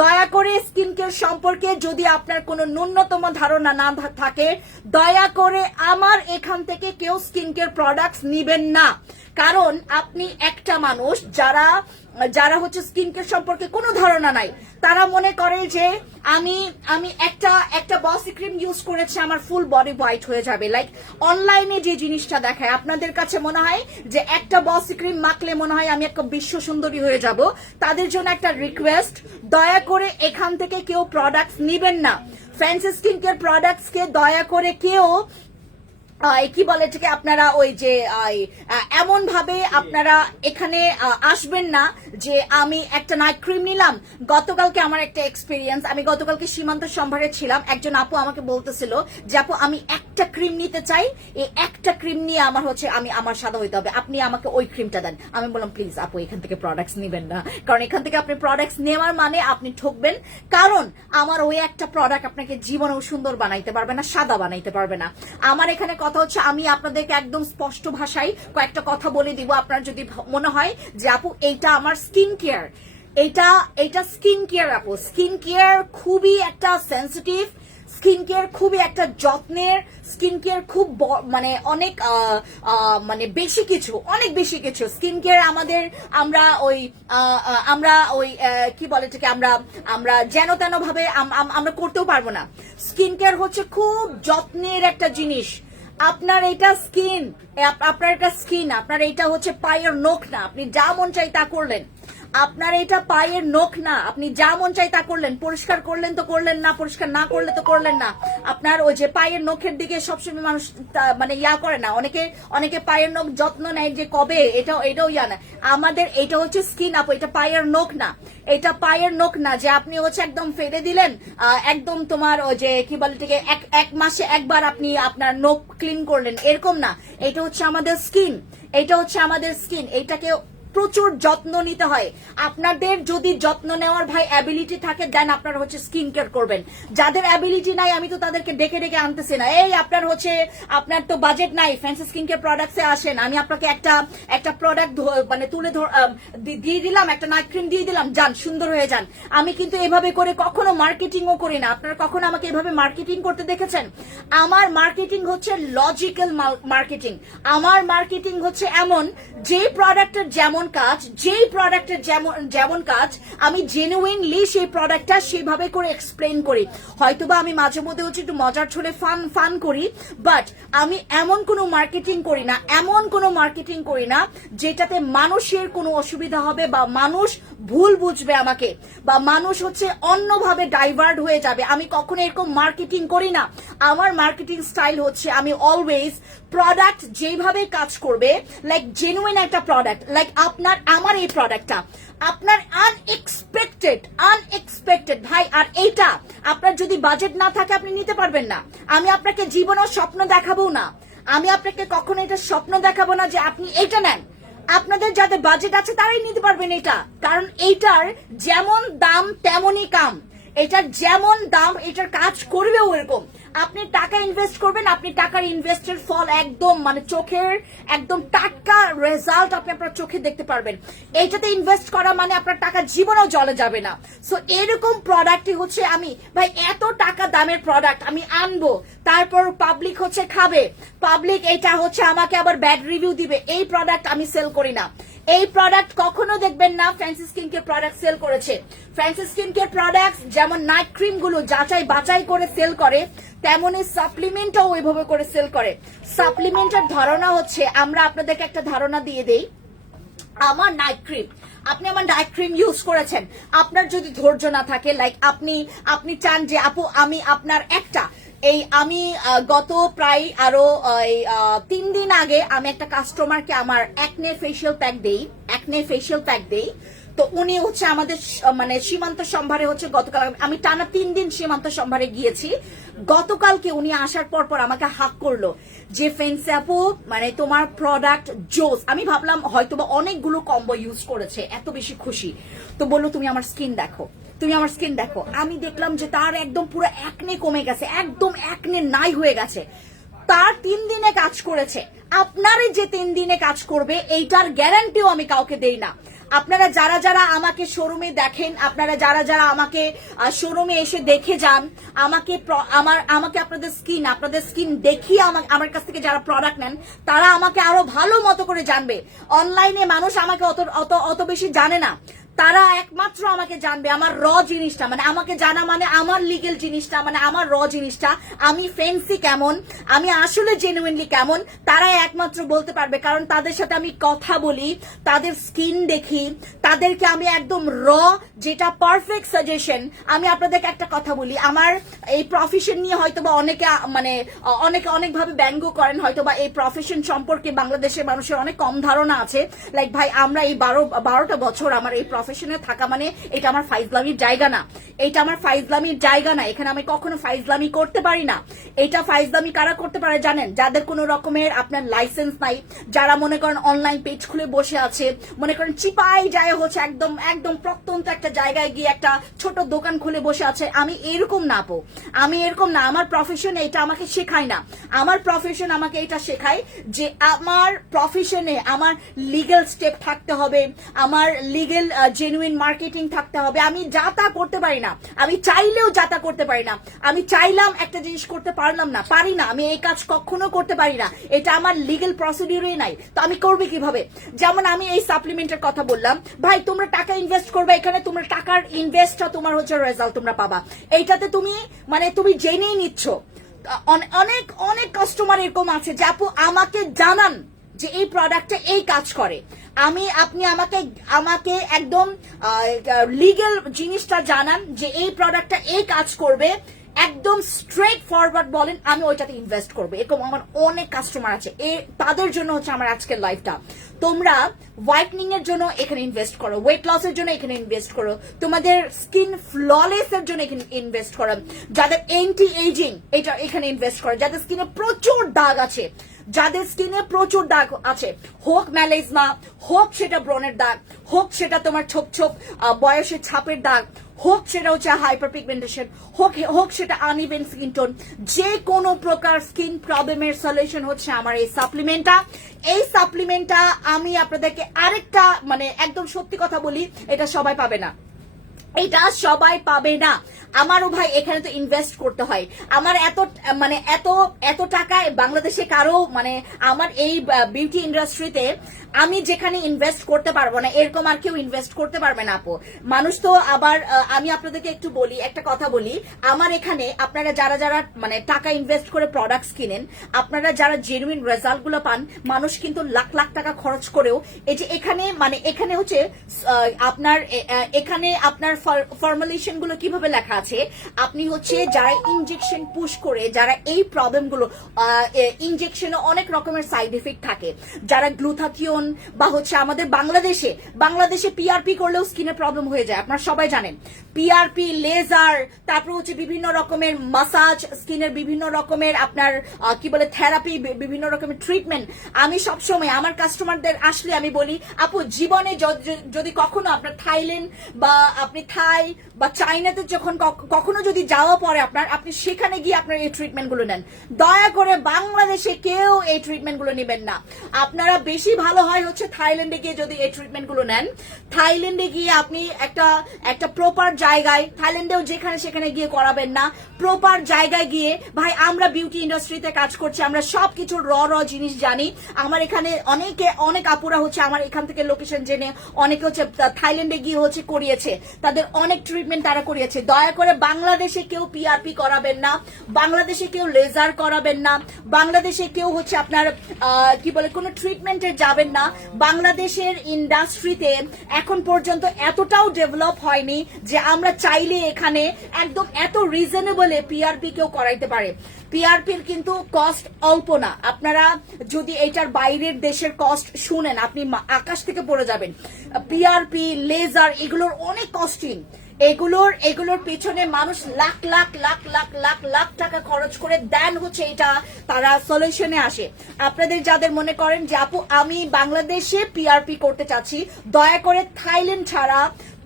দয়া করে স্কিন কেয়ার সম্পর্কে যদি আপনার কোনো ন্যূনতম ধারণা না থাকে, দয়া করে আমার এখান থেকে কেউ স্কিন কেয়ার প্রোডাক্টস নিবেন না। কারণ আপনি একটা মানুষ যারা হচ্ছে স্কিন কেয়ার সম্পর্কে কোনো ধারণা নাই, তারা মনে করে যে আমি আমি একটা বসি ক্রিম ইউজ করেছি আমার ফুল বডি হোয়াইট হয়ে যাবে। লাইক অনলাইনে যে জিনিসটা দেখায় আপনাদের কাছে মনে হয় যে একটা বসি ক্রিম মাখলে মনে হয় আমি একটা বিশ্ব সুন্দরী হয়ে যাব। তাদের জন্য একটা রিকোয়েস্ট, দয়া করে এখান থেকে কেউ প্রোডাক্টস নিবেন না। ফ্যান্সি স্কিন কেয়ার প্রোডাক্টস কে দয়া করে কেউ কি বলে এটাকে আপনারা ওই যে এমন ভাবে আপনারা এখানে আসবেন না যে আমি একটা নাইট ক্রিম নিলাম। গতকালকে আমার একটা এক্সপিরিয়েন্স, আমি গতকালকে সীমান্ত সম্ভারে ছিলাম, একজন আপু আমাকে বলতেছিল যে আপু আমি একটা ক্রিম নিতে চাই, এই একটা ক্রিম নিয়ে আমার হচ্ছে আমি আমার সাদা হইতে হবে, আপনি আমাকে ওই ক্রিমটা দেন। আমি বললাম প্লিজ আপু এখান থেকে প্রোডাক্টস নেবেন না, কারণ এখান থেকে আপনি প্রোডাক্টস নেওয়ার মানে আপনি ঠকবেন। কারণ আমার ওই একটা প্রোডাক্ট আপনাকে জীবনেও সুন্দর বানাইতে পারবে না, সাদা বানাইতে পারবে না। আমার এখানে কথা হচ্ছে আমি আপনাদেরকে একদম স্পষ্ট ভাষায় কয়েকটা কথা বলে দিব। আপনার যদি মনে হয় যে আপু এইটা আমার স্কিন কেয়ার, এটা স্কিন কেয়ার আপু, স্কিন কেয়ার খুবই একটা সেন্সিটিভ, স্কিন কেয়ার খুবই একটা যত্নের, স্কিন কেয়ার খুব মানে অনেক মানে বেশি কিছু, অনেক বেশি কিছু স্কিন কেয়ার আমাদের আমরা ওই কি বলে এটাকে আমরা যেন তেন ভাবে আমরা করতেও পারবো না। স্কিন কেয়ার হচ্ছে খুব যত্নের একটা জিনিস। আপনার এটা স্কিন, আপনার এটা স্কিন, আপনার এটা হচ্ছে পায়ের নখ না, আপনি যা মন চাই তা করলেন। আপনার এটা পায়ের নখ না, আপনি যা মন চাই তা করলেন, পরিষ্কার করলেন তো করলেন না, পরিষ্কার না করলে তো করলেন না। আপনার ওই যে পায়ের নখের দিকে সবসময় মানুষ মানে ইয়া করে না, অনেকে পায়ের নখ যত্ন নেয় যে কবে এটাও ইয়া না। আমাদের এটা হচ্ছে স্কিন আপু, এটা পায়ের নখ না, এটা পায়ের নখ না যে আপনি হচ্ছে একদম ফেলে দিলেন, একদম তোমার ওই যে কি বলে এটাকে এক মাসে একবার আপনি আপনার নখ ক্লিন করলেন, এরকম না। এটা হচ্ছে আমাদের স্কিন, এটা হচ্ছে আমাদের স্কিন, এইটাকে প্রচুর যত্ন নিতে হয়। আপনাদের যদি যত্ন নেওয়ার ভাই অ্যাবিলিটি থাকে দেন আপনারা হচ্ছে স্কিন কেয়ার করবেন। যাদের অ্যাবিলিটি নাই আমি তো তাদেরকে ডেকে ডেকে আনতেছি না, এই আপনার তো বাজেট নাই, ফ্যান্সি স্কিন কেয়ার প্রোডাক্টসে আসেন, আমি আপনাকে একটা প্রোডাক্ট মানে তুলে দিয়ে দিলাম, একটা নাইট ক্রিম দিয়ে দিলাম, যান সুন্দর হয়ে যান। আমি কিন্তু এভাবে করে কখনো মার্কেটিংও করি না। আপনারা কখনো আমাকে এভাবে মার্কেটিং করতে দেখেছেন? আমার মার্কেটিং হচ্ছে লজিক্যাল মার্কেটিং। আমার মার্কেটিং হচ্ছে এমন, যে প্রোডাক্টের যেমন কাজ, যেই প্রোডাক্টের যেমন কাজ, আমি জেনুইনলি সেই প্রোডাক্টটা সেভাবে করে এক্সপ্লেন করি। হয়তোবা আমি মাঝে মধ্যে হচ্ছে একটু মজার ছলে ফান করি, বাট আমি এমন কোনো মার্কেটিং করি না যেটাতে মানুষের কোনো অসুবিধা হবে বা মানুষ ভুল বুঝবে আমাকে, বা মানুষ হচ্ছে অন্যভাবে ডাইভার্ট হয়ে যাবে। আমি কখনো এরকম মার্কেটিং করি না। আমার মার্কেটিং স্টাইল হচ্ছে আমি অলওয়েজ প্রোডাক্ট যেভাবে কাজ করবে, লাইক জেনুইন একটা প্রোডাক্ট, লাইক আমার এই প্রোডাক্টটা আপনার আনএক্সপেক্টেড ভাই। আর এইটা আপনার যদি বাজেট না থাকে আপনি নিতে পারবেন না। আমি আপনাকে জীবনেও স্বপ্ন দেখাবো না, আমি আপনাকে কখনো এটা স্বপ্ন দেখাবো না যে আপনি এইটা নেন। আপনাদের যাদের বাজেট আছে তারাই নিতে পারবেন এটা, কারণ এইটার যেমন দাম তেমনই কাম, এটার যেমন দাম এটার কাজ করবেও এরকম। আপনি টাকা ইনভেস্ট করবেন, আপনি টাকার ইনভেস্টের ফল একদম মানে চোখের একদম টাটকা রেজাল্ট আপনি আপনার চোখে দেখতে পারবেন। এইটাতে ইনভেস্ট করা মানে আপনার টাকা জীবনেও জলে যাবে না। সো এরকম প্রোডাক্টই হচ্ছে আমি ভাই, এত টাকা দামের প্রোডাক্ট আমি আনবো, তারপর পাবলিক হচ্ছে খাবে, পাবলিক এটা হচ্ছে আমাকে আবার ব্যাড রিভিউ দিবে। এই প্রোডাক্ট আমি সেল করি না। এই প্রোডাক্ট কখনো দেখবেন না fancy skin care product sale করেছে। ফ্যান্সি স্কিন কেয়ার প্রোডাক্ট যেমন নাইট ক্রিম গুলো যাচাই বাছাই করে সেল করে, তেমনি সাপ্লিমেন্টও ওইভাবে করে সেল করে। সাপ্লিমেন্টের ধারণা হচ্ছে, আমরা আপনাদেরকে একটা ধারণা দিয়ে দেই, আমার নাইট ক্রিম, আপনি আমার নাইট ক্রিম ইউজ করেছেন, আপনার যদি ধৈর্য না থাকে, লাইক আপনি চান যে আপু আমি আপনার আমি গত প্রায় আরো 3 দিন আগে আমি একটা কাস্টমারকে আমার অ্যাকনে ফেশিয়াল প্যাক দেই। তো উনি হচ্ছে আমাদের মানে সীমান্ত সম্ভারে হচ্ছে গতকাল, আমি টানা 3 দিন সীমান্ত সম্ভারে গিয়েছি। গতকালকে উনি আসার পর আমাকে হাক করলো যে ফেন্সি আপু মানে তোমার প্রোডাক্ট জোস। আমি ভাবলাম হয়তোবা অনেকগুলো কম্বো ইউজ করেছে, এত বেশি খুশি। তো বললো তুমি আমার স্কিন দেখো। আমি দেখলাম যে তার একদম পুরো অ্যাকনে কমে গেছে, একদম অ্যাকনে নাই হয়ে গেছে। তার 3 দিনে কাজ করেছে। আপনারই যে 3 দিনে কাজ করবে এইটার গ্যারান্টিও আমি কাউকে দেই না। আপনারা যারা আমাকে শোরুমে দেখেন, আপনারা যারা আমাকে শোরুমে এসে দেখে যান, আমাকে আপনাদের স্কিন দেখিয়ে আমার কাছ থেকে যারা প্রোডাক্ট নেন, তারা আমাকে আরো ভালো মতো করে জানবে। অনলাইনে মানুষ আমাকে অত বেশি জানে না। তারা একমাত্র আমাকে জানবে আমার র জিনিসটা, মানে আমাকে জানা মানে আমার লিগেল জিনিসটা, মানে আমার র জিনিসটা, আমি ফেন্সি কেমন, আমি আসলে জেনুইনলি কেমন, তারাই একমাত্র বলতে পারবে। কারণ তাদের সাথে আমি কথা বলি, তাদের স্কিন দেখি, তাদেরকে আমি একদম র যেটা পারফেক্ট সাজেশন। আমি আপনাদেরকে একটা কথা বলি, আমার এই প্রফেশন নিয়ে হয়তো বা অনেকে মানে অনেকে অনেকভাবে ব্যঙ্গ করেন, হয়তো বা এই প্রফেশন সম্পর্কে বাংলাদেশের মানুষের অনেক কম ধারণা আছে। লাইক ভাই, আমরা এই 12টা বছর আমার এই প্রফেশনে থাকা মানে এটা আমার ফাইজলামির জায়গা না, এটা আমার ফাইজলামির জায়গা না, এখানে আমি কখনো ফাইজলামি করতে পারি না। এটা ফাইজলামি কারা করতে পারে জানেন? যাদের কোনো রকমের আপনার লাইসেন্স নাই, যারা মনে করেন অনলাইন পেজ খুলে বসে আছে, মনে করেন চিপাই যায় হচ্ছে একদম একদম প্রত্যন্ত একটা জায়গায় গিয়ে একটা ছোট দোকান খুলে বসে আছে। আমি এরকম না আপু, আমি এরকম না। আমার প্রফেশন এটা আমাকে শেখায় না, আমার প্রফেশন আমাকে এটা শেখায় যে আমার প্রফেশনে আমার লিগ্যাল স্টেপ থাকতে হবে, আমার লিগ্যাল জেনুইন মার্কেটিং থাকতে হবে। আমি যা তা করতে পারি না, আমি চাইলেও যা তা করতে পারি না। আমি চাইলাম একটা জিনিস করতে পারলাম না, পারি না, আমি এই কাজ কখনো করতে পারি না, এটা আমার লিগ্যাল প্রসিডিউরই নাই। তো আমি করবে কিভাবে? যেমন আমি এই সাপ্লিমেন্টের কথা বললাম, ভাই তোমরা টাকা ইনভেস্ট করবে এখানে, তোমরা টাকার ইনভেস্টটা তোমার হচ্ছে রেজাল্ট তোমরা পাবা, এইটাতে তুমি মানে তুমি জেনেই নিচ্ছ। অনেক অনেক কাস্টমার এরকম আছে যে আপু আমাকে জানান যে এই প্রোডাক্টটা এই কাজ করে, আপনি আমাকে একদম লিগ্যাল জিনিসটা জানান যে এই প্রোডাক্টটা এই কাজ করবে, একদম স্ট্রেট ফরওয়ার্ড বলেন, আমি ওইটাতে ইনভেস্ট করবো। এরকম আমার অনেক কাস্টমার আছে, তাদের জন্য হচ্ছে আমার আজকের লাইফটা। তোমরা হোয়াইটনিং এর জন্য এখানে ইনভেস্ট করো, ওয়েট লসের জন্য এখানে ইনভেস্ট করো, তোমাদের স্কিন ফ্ললেস এর জন্য এখানে ইনভেস্ট করো, যাদের এন্টি এজিং এটা এখানে ইনভেস্ট করো, যাদের স্কিনে প্রচুর দাগ আছে, যাদের স্কিনে প্রচুর দাগ আছে, হোক ম্যালেজমা, হোক সেটা ব্রনের দাগ, হোক সেটা তোমার ছোপ ছোপ বয়সের ছাপের দাগ, হোক সেটা হচ্ছে হাইপার পিগমেন্টেশন, হোক সেটা আনইভেন স্কিন টোন, যে কোনো প্রকার স্কিন প্রবলেমের সলিউশন হচ্ছে আমার এই সাপ্লিমেন্টটা। এই সাপ্লিমেন্টটা আমি আপনাদেরকে আরেকটা মানে একদম সত্যি কথা বলি, এটা সবাই পাবে না, এটা সবাই পাবে না। আমারও ভাই এখানে তো ইনভেস্ট করতে হয়, আমার এত টাকায় বাংলাদেশে কারো মানে আমার এই বিউটি ইন্ডাস্ট্রিতে আমি যেখানে ইনভেস্ট করতে পারবো না, এরকম আর কেউ ইনভেস্ট করতে পারবে না আপু। মানুষ তো আবার আমি আপনাদেরকে একটু বলি, একটা কথা বলি, আমার এখানে আপনারা যারা যারা মানে টাকা ইনভেস্ট করে প্রোডাক্টস কিনেন, আপনারা যারা জেনুইন রেজাল্ট গুলো পান, মানুষ কিন্তু লাখ লাখ টাকা খরচ করেও এই যে এখানে মানে এখানে হচ্ছে আপনার এখানে আপনার ফর্মুলেশন গুলো কিভাবে লেখা আছে, আপনি হচ্ছে যারা ইনজেকশন পুশ করে, যারা এই প্রবলেম গুলো ইনজেকশনে অনেক রকমের সাইড এফেক্ট থাকে, যারা গ্লুথাথিয়ন বা হচ্ছে আমাদের বাংলাদেশে পিআরপি করলেও স্কিনের প্রবলেম হয়ে যায়, আপনারা সবাই জানেন। পিআরপি, লেজার, তারপর হচ্ছে বিভিন্ন রকমের মাসাজ, স্কিনের বিভিন্ন রকমের আপনার কি বলে থেরাপি, বিভিন্ন রকমের ট্রিটমেন্ট। আমি সবসময় আমার কাস্টমারদের আসলে আমি বলি, আপু জীবনে যদি কখনো আপনার থাইল্যান্ড বা আপনি থাই বা চাইনাতে যখন কখনো যদি যাওয়া পরে আপনি সেখানে গিয়ে আপনার এই ট্রিটমেন্ট গুলো নেন, দয়া করে বাংলাদেশে কেউ এই ট্রিটমেন্ট গুলো নেবেন না। আপনারা বেশি ভালো হয় হচ্ছে থাইল্যান্ডে গিয়ে যদি এই ট্রিটমেন্ট গুলো নেন, থাইল্যান্ডে গিয়ে আপনি একটা প্রপার জায়গায়, থাইল্যান্ডেও যেখানে সেখানে গিয়ে করাবেন না, প্রপার জায়গায় গিয়ে। ভাই আমরা বিউটি ইন্ডাস্ট্রিতে কাজ করছি, আমরা সবকিছু র জিনিস জানি। আমার এখানে অনেক আপুরা হচ্ছে আমার এখান থেকে লোকেশন জেনে অনেকে হচ্ছে থাইল্যান্ডে গিয়ে হচ্ছে করিয়েছে, তাদের অনেক ট্রিটমেন্ট তারা করিয়েছে। দয়া করে বাংলাদেশে কেউ পিআরপি করাবেন না, বাংলাদেশে কেউ লেজার করাবেন না, বাংলাদেশে কেউ হচ্ছে আপনার কি বলে কোনো ট্রিটমেন্টে যাবেন না। বাংলাদেশের ইন্ডাস্ট্রিতে এখন পর্যন্ত এতটাও ডেভেলপ হয়নি যে আমরা চাইলে এখানে একদম এত রিজনেবলে পিআরপি কেউ করাইতে পারে। পিআরপির কিন্তু কস্ট অল্প না, আপনারা যদি এটার বাইরের দেশের কস্ট শুনেন আপনি আকাশ থেকে পড়ে যাবেন। পিআরপি, লেজার এগুলোর অনেক কস্টিং, এগুলোর পেছনে মানুষ লাখ লাখ লাখ লাখ লাখ লাখ টাকা খরচ করে দেন হচ্ছে এটা তারা সলিউশনে আসে। আপনাদের যাদের মনে করেন যে আপু আমি বাংলাদেশে পিআরপি করতে চাচ্ছি, দয়া করে থাইল্যান্ড ছাড়া,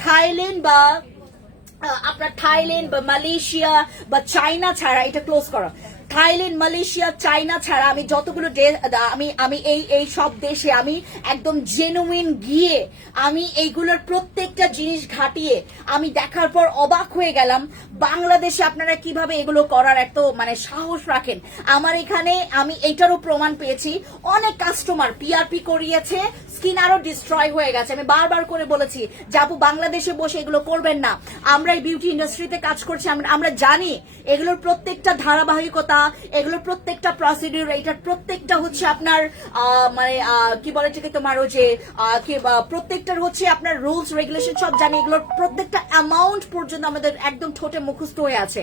থাইল্যান্ড বা আপনার থাইল্যান্ড বা মালয়েশিয়া বা চাইনা ছাড়া এটা ক্লোজ করো। থাইল্যান্ড, মালয়েশিয়া, চায়না ছাড়া আমি যতগুলো আমি এই সব দেশে আমি একদম জেনুইন গিয়ে আমি এইগুলোর প্রত্যেকটা জিনিস ঘাটিয়ে আমি দেখার পর অবাক হয়ে গেলাম বাংলাদেশে আপনারা কিভাবে এগুলো করার এত মানে সাহস রাখেন। আমার এখানে আমি এইটারও প্রমাণ পেয়েছি, অনেক কাস্টমার পিআরপি করিয়েছে, স্কিন আরো ডিস্ট্রয় হয়ে গেছে। আমি বারবার করে বলেছি যে আপু বাংলাদেশে বসে এগুলো করবেন না, আমরা এই বিউটি ইন্ডাস্ট্রিতে কাজ করছি, আমরা জানি এগুলোর প্রত্যেকটা ধারাবাহিকতা, এগুলোর প্রত্যেকটা প্রসিডিউর, এটার প্রত্যেকটা হচ্ছে আপনার মানে কি বলে ঠিক তোমার যে প্রত্যেকটার হচ্ছে আপনার রুলস রেগুলেশন সব জানি, এগুলোর প্রত্যেকটা অ্যামাউন্ট পর্যন্ত আমাদের একদম ঠোঁটে মুখস্থ হয়ে আছে।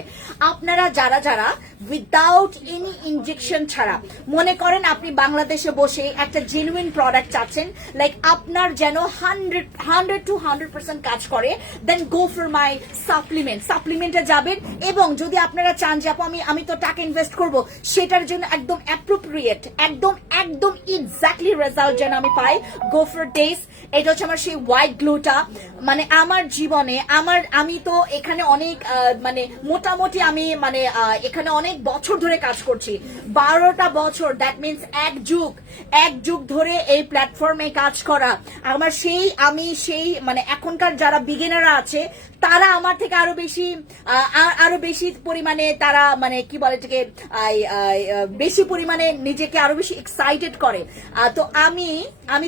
আপনারা যারা যারা উইদাউট এনি ইনজেকশন ছাড়া মনে করেন আপনি বাংলাদেশে বসে একটা জেনুইন প্রোডাক্ট চাচ্ছেন, লাইক আপনার যেন 100 to 100% কাজ করে, দেন গো ফর মাই সাপ্লিমেন্টে যাবেন। এবং যদি আপনারা চান যে আপু আমি তো টাকা ইনভেস্ট করব, সেটার জন্য একদম অ্যাপ্রোপ্রিয়েট একদম এক্স্যাক্টলি রেজাল্ট যেন আমি পাই, গো ফর ডেস। এটা হচ্ছে আমার সেই হোয়াইট গ্লুটা। মানে আমার জীবনে আমি তো এখানে অনেক মানে মোটামুটি আমি মানে এখানে অনেক বছর ধরে কাজ করছি, 12টা বছর, দ্যাট মিনস এক যুগ ধরে এই প্ল্যাটফর্মে কাজ করা। আমার আমি সেই মানে এখনকার যারা বিগিনাররা আছে তারা আমার থেকে আরো বেশি পরিমাণে তারা মানে কি বলে এটাকে বেশি পরিমাণে নিজেকে আরো বেশি এক্সাইটেড করে। তো আমি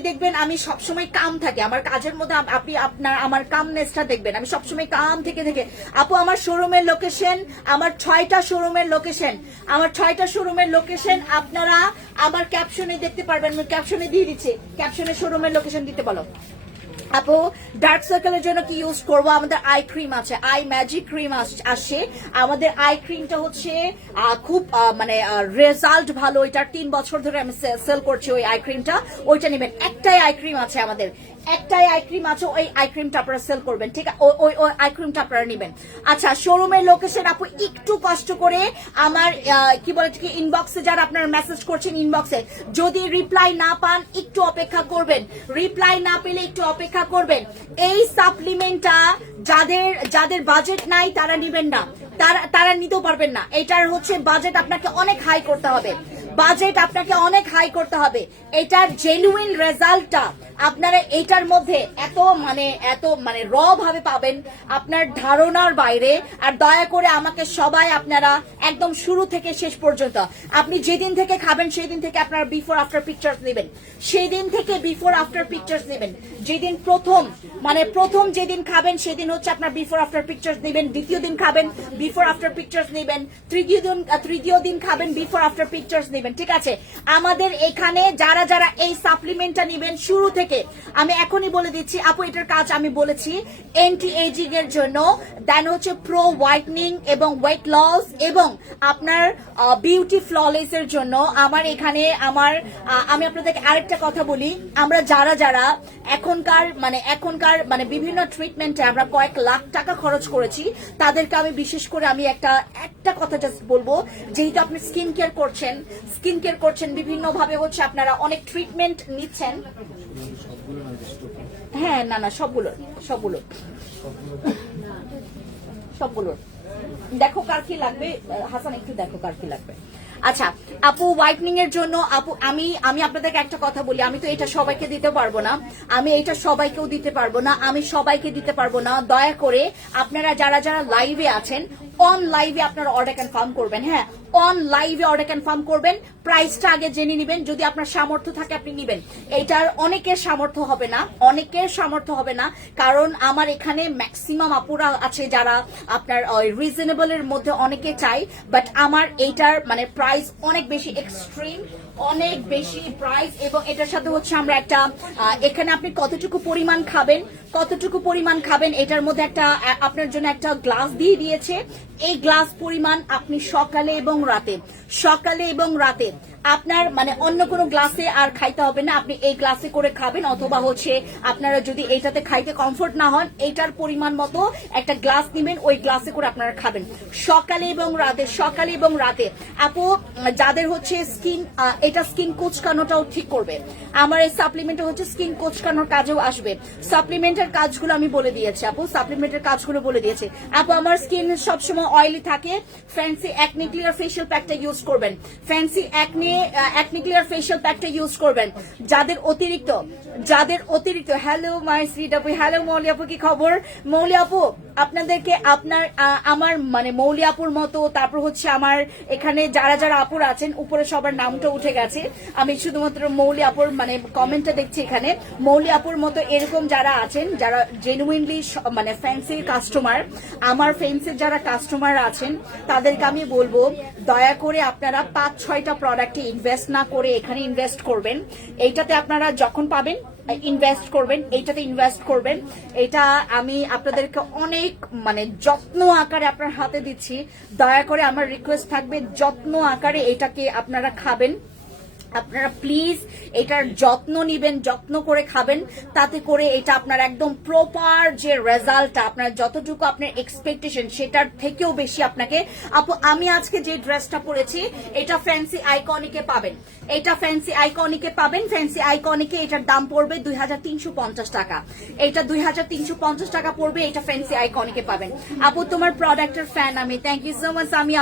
দেখবেন আমি সবসময় কাম থাকি আমার কাজের মধ্যে, আপনি আমার কামনেসটা দেখবেন, আমি সবসময় কাম থেকে আপু আমার শোরুমের লোকেশন, আমার 6টা শোরুমের লোকেশন আপনারা আমার ক্যাপশনে দেখতে পারবেন, আমি ক্যাপশনে দিয়ে দিচ্ছি, ক্যাপশনে শোরুমের লোকেশন দিতে বলো। আপু ডার্ক সার্কেলের জন্য কি ইউজ করবো, আমাদের আই ক্রিম আছে, আই ম্যাজিক ক্রিম আসে। আমাদের আই ক্রিমটা হচ্ছে খুব মানে রেজাল্ট ভালো, এটার 3 বছর ধরে আমি সেল করছি ওই আই ক্রিমটা, ওইটা নেবেন। একটাই আই ক্রিম আছে আমাদের, ওই আই ক্রিমটা আপনারা সেল করবেন, ঠিক আছে, ওই আই ক্রিমটা আপনারা নেবেন। আচ্ছা শোরুমের লোকেশন আপু একটু কষ্ট করে আমার কি বলে কি ইনবক্সে যারা আপনারা মেসেজ করছেন, ইনবক্সে যদি রিপ্লাই না পান একটু অপেক্ষা করবেন, রিপ্লাই না পেলে একটু অপেক্ষা করবেন। এই সাপ্লিমেন্টটা যাদের বাজেট নাই তারা নেবেন না, তারা নিতেও পারবেন না। এটার হচ্ছে বাজেট আপনাকে অনেক হাই করতে হবে, এটার জেনুইন রেজাল্টটা আপনারা এটার মধ্যে এত মানে র ভাবে পাবেন, আপনার ধারণার বাইরে। আর দয়া করে আমাকে সবাই আপনারা একদম শুরু থেকে শেষ পর্যন্ত, আপনি যেদিন থেকে খাবেন সেদিন থেকে আপনারা বিফোর আফটার পিকচার্স নেবেন, যেদিন প্রথম যেদিন খাবেন সেদিন হচ্ছে আপনার বিফোর আফটার পিকচার্স নেবেন, দ্বিতীয় দিন খাবেন বিফোর আফটার পিকচার্স নেবেন, তৃতীয় দিন খাবেন বিফোর আফটার পিকচার্স নেবেন, ঠিক আছে। আমাদের এখানে যারা যারা এই সাপ্লিমেন্টটা নেবেন শুরু থেকে, আমি এখনই বলে দিচ্ছি আপু এটার কাজ আমি বলেছি অ্যান্টি এজিং এর জন্য, দেন হচ্ছে প্রো হোয়াইটনিং এবং ওয়েট লস এবং আপনার বিউটি ফ্ললেস এর জন্য। আমার এখানে আমি আপনাদেরকে আরেকটা কথা বলি, আমরা যারা এখনকার মানে বিভিন্ন ট্রিটমেন্টে আমরা কয়েক লাখ টাকা খরচ করেছি, তাদেরকে আমি বিশেষ করে আমি একটা কথা জাস্ট বলবো, যেহেতু আপনি স্কিন কেয়ার করছেন বিভিন্ন ভাবে হচ্ছে আপনারা অনেক ট্রিটমেন্ট নিচ্ছেন। হ্যাঁ না সবগুলো দেখো কার কি লাগবে, হাসান একটু দেখো কার কি লাগবে। আচ্ছা আপু হোয়াইটনিং এর জন্য আপু আমি আপনাদেরকে একটা কথা বলি, আমি তো এটা সবাইকে দিতে পারবো না, আমি সবাইকে দিতে পারবো না। দয়া করে আপনারা যারা লাইভে আছেন, অন লাইভে আপনারা অর্ডার কনফার্ম করবেন, হ্যাঁ অন লাইভে অর্ডার কনফার্ম করবেন, প্রাইসটা আগে জেনে নেবেন, যদি আপনার সামর্থ্য থাকে আপনি নেবেন। এইটার অনেকের সামর্থ্য হবে না, কারণ আমার এখানে ম্যাক্সিমাম আপুরা আছে যারা আপনার রিজনেবল এর মধ্যে অনেকে চাই, বাট আমার এইটার মানে প্রাইস অনেক বেশি এক্সট্রিম, অনেক বেশি প্রাইস। এবং এটার সাথে হচ্ছে আমরা একটা এখানে আপনি কতটুকু পরিমাণ খাবেন এটার মধ্যে একটা আপনার জন্য একটা গ্লাস দিয়ে দিয়েছে। এই গ্লাস পরিমাণ আপনি সকালে এবং রাতে আপনার মানে অন্য কোনো গ্লাসে আর খাইতে হবে না, আপনি এই গ্লাসে করে খাবেন, অথবা হচ্ছে আপনারা যদি এইটাতে খাইতে কমফোর্ট না হন এইটার পরিমাণ মতো একটা গ্লাস নেবেন, ওই গ্লাসে করে আপনারা খাবেন সকালে এবং রাতে। আপু যাদের হচ্ছে স্কিন, এটা স্কিন কুচকানোটাও ঠিক করবে, আমার এই সাপ্লিমেন্ট হচ্ছে স্কিন কুচকানোর কাজেও আসবে। সাপ্লিমেন্টের কাজগুলো আমি বলে দিয়েছি আপু, সাপ্লিমেন্টের কাজগুলো বলে দিয়েছি আপু। আমার স্কিন সবসময় অয়েলি থাকে, ফ্যান্সি অ্যাকনি ক্লিয়ার ফেশিয়াল প্যাকটা ইউজ করবেন, ফ্যান্সি অ্যাকনি ক্লিয়ার ফেশিয়াল প্যাকটা ইউজ করবেন। যাদের অতিরিক্ত হ্যালো মাই সুইট আপু, হ্যালো মৌলি আপু, কি খবর মৌলি আপু? আপনাদেরকে আমার মানে মৌলি আপুর মতো, তারপর হচ্ছে আমার এখানে যারা আপুর আছেন উপরে সবার নামটা উঠে গেছে, আমি শুধুমাত্র মৌলি আপুর মানে কমেন্টটা দেখছি এখানে। মৌলি আপুর মতো এরকম যারা আছেন, যারা জেনুইনলি মানে ফ্যান্সির কাস্টমার, আমার ফ্যান্সির যারা কাস্টমার আছেন, তাদেরকে আমি বলবো দয়া করে আপনারা 5-6টা প্রোডাক্টে ইনভেস্ট না করে এখানে ইনভেস্ট করবেন। এইটাতে আপনারা যখন পাবেন ইনভেস্ট করবেন, এইটাতে ইনভেস্ট করবেন। এটা আমি আপনাদেরকে অনেক মানে যত্ন আকারে আপনার হাতে দিচ্ছি, দয়া করে আমার রিকোয়েস্ট থাকবে যত্ন আকারে এটাকে আপনারা খাবেন। আপনারা প্লিজ এটার যত্ন নিবেন, যত্ন করে খাবেন, তাতে করে এটা আপনার একদম প্রপার যে রেজাল্টটা, আপনার যতটুকু আপনার এক্সপেকটেশন সেটার থেকেও বেশি আপনাকে। আপু আমি আজকে যে ড্রেসটা পরেছি এটা ফ্যান্সি আইকনিকে পাবেন, এটা ফ্যান্সি আইকনিকে পাবেন। ফ্যান্সি আইকনিকে এটার দাম পড়বে 2350 টাকা, এটা 2350 টাকা পড়বে, এটা ফ্যান্সি আইকনিকে পাবেন। আপু তোমার প্রোডাক্টের ফ্যান আমি, থ্যাংক ইউ সো মাচ আমি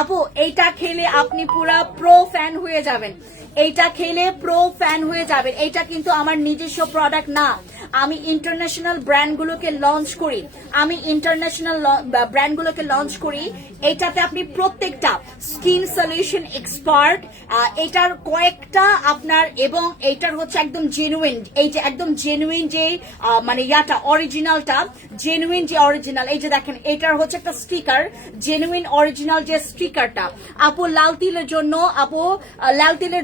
আপু এইটা খেলে আপনি পুরা প্রো ফ্যান হয়ে যাবেন, এইটা খেলে প্রো ফ্যান হয়ে যাবেন। এইটা কিন্তু আমার নিজস্ব প্রোডাক্ট না, আমি ইন্টারন্যাশনাল ব্র্যান্ডগুলোকে লঞ্চ করি। এটাতে আপনি প্রত্যেকটা স্কিন সলিউশন এক্সপার্ট, এটার কয়েকটা আপনার, এবং এইটার হচ্ছে একদম জেনুইন, এই যে একদম জেনুইন যে মানে ইয়াটা অরিজিনালটা, জেনুইন যে অরিজিনাল, এই যে দেখেন এটার হচ্ছে একটা স্টিকার, জেনুইন অরিজিনাল যে স্টিকারটা। আপু লাল তিলের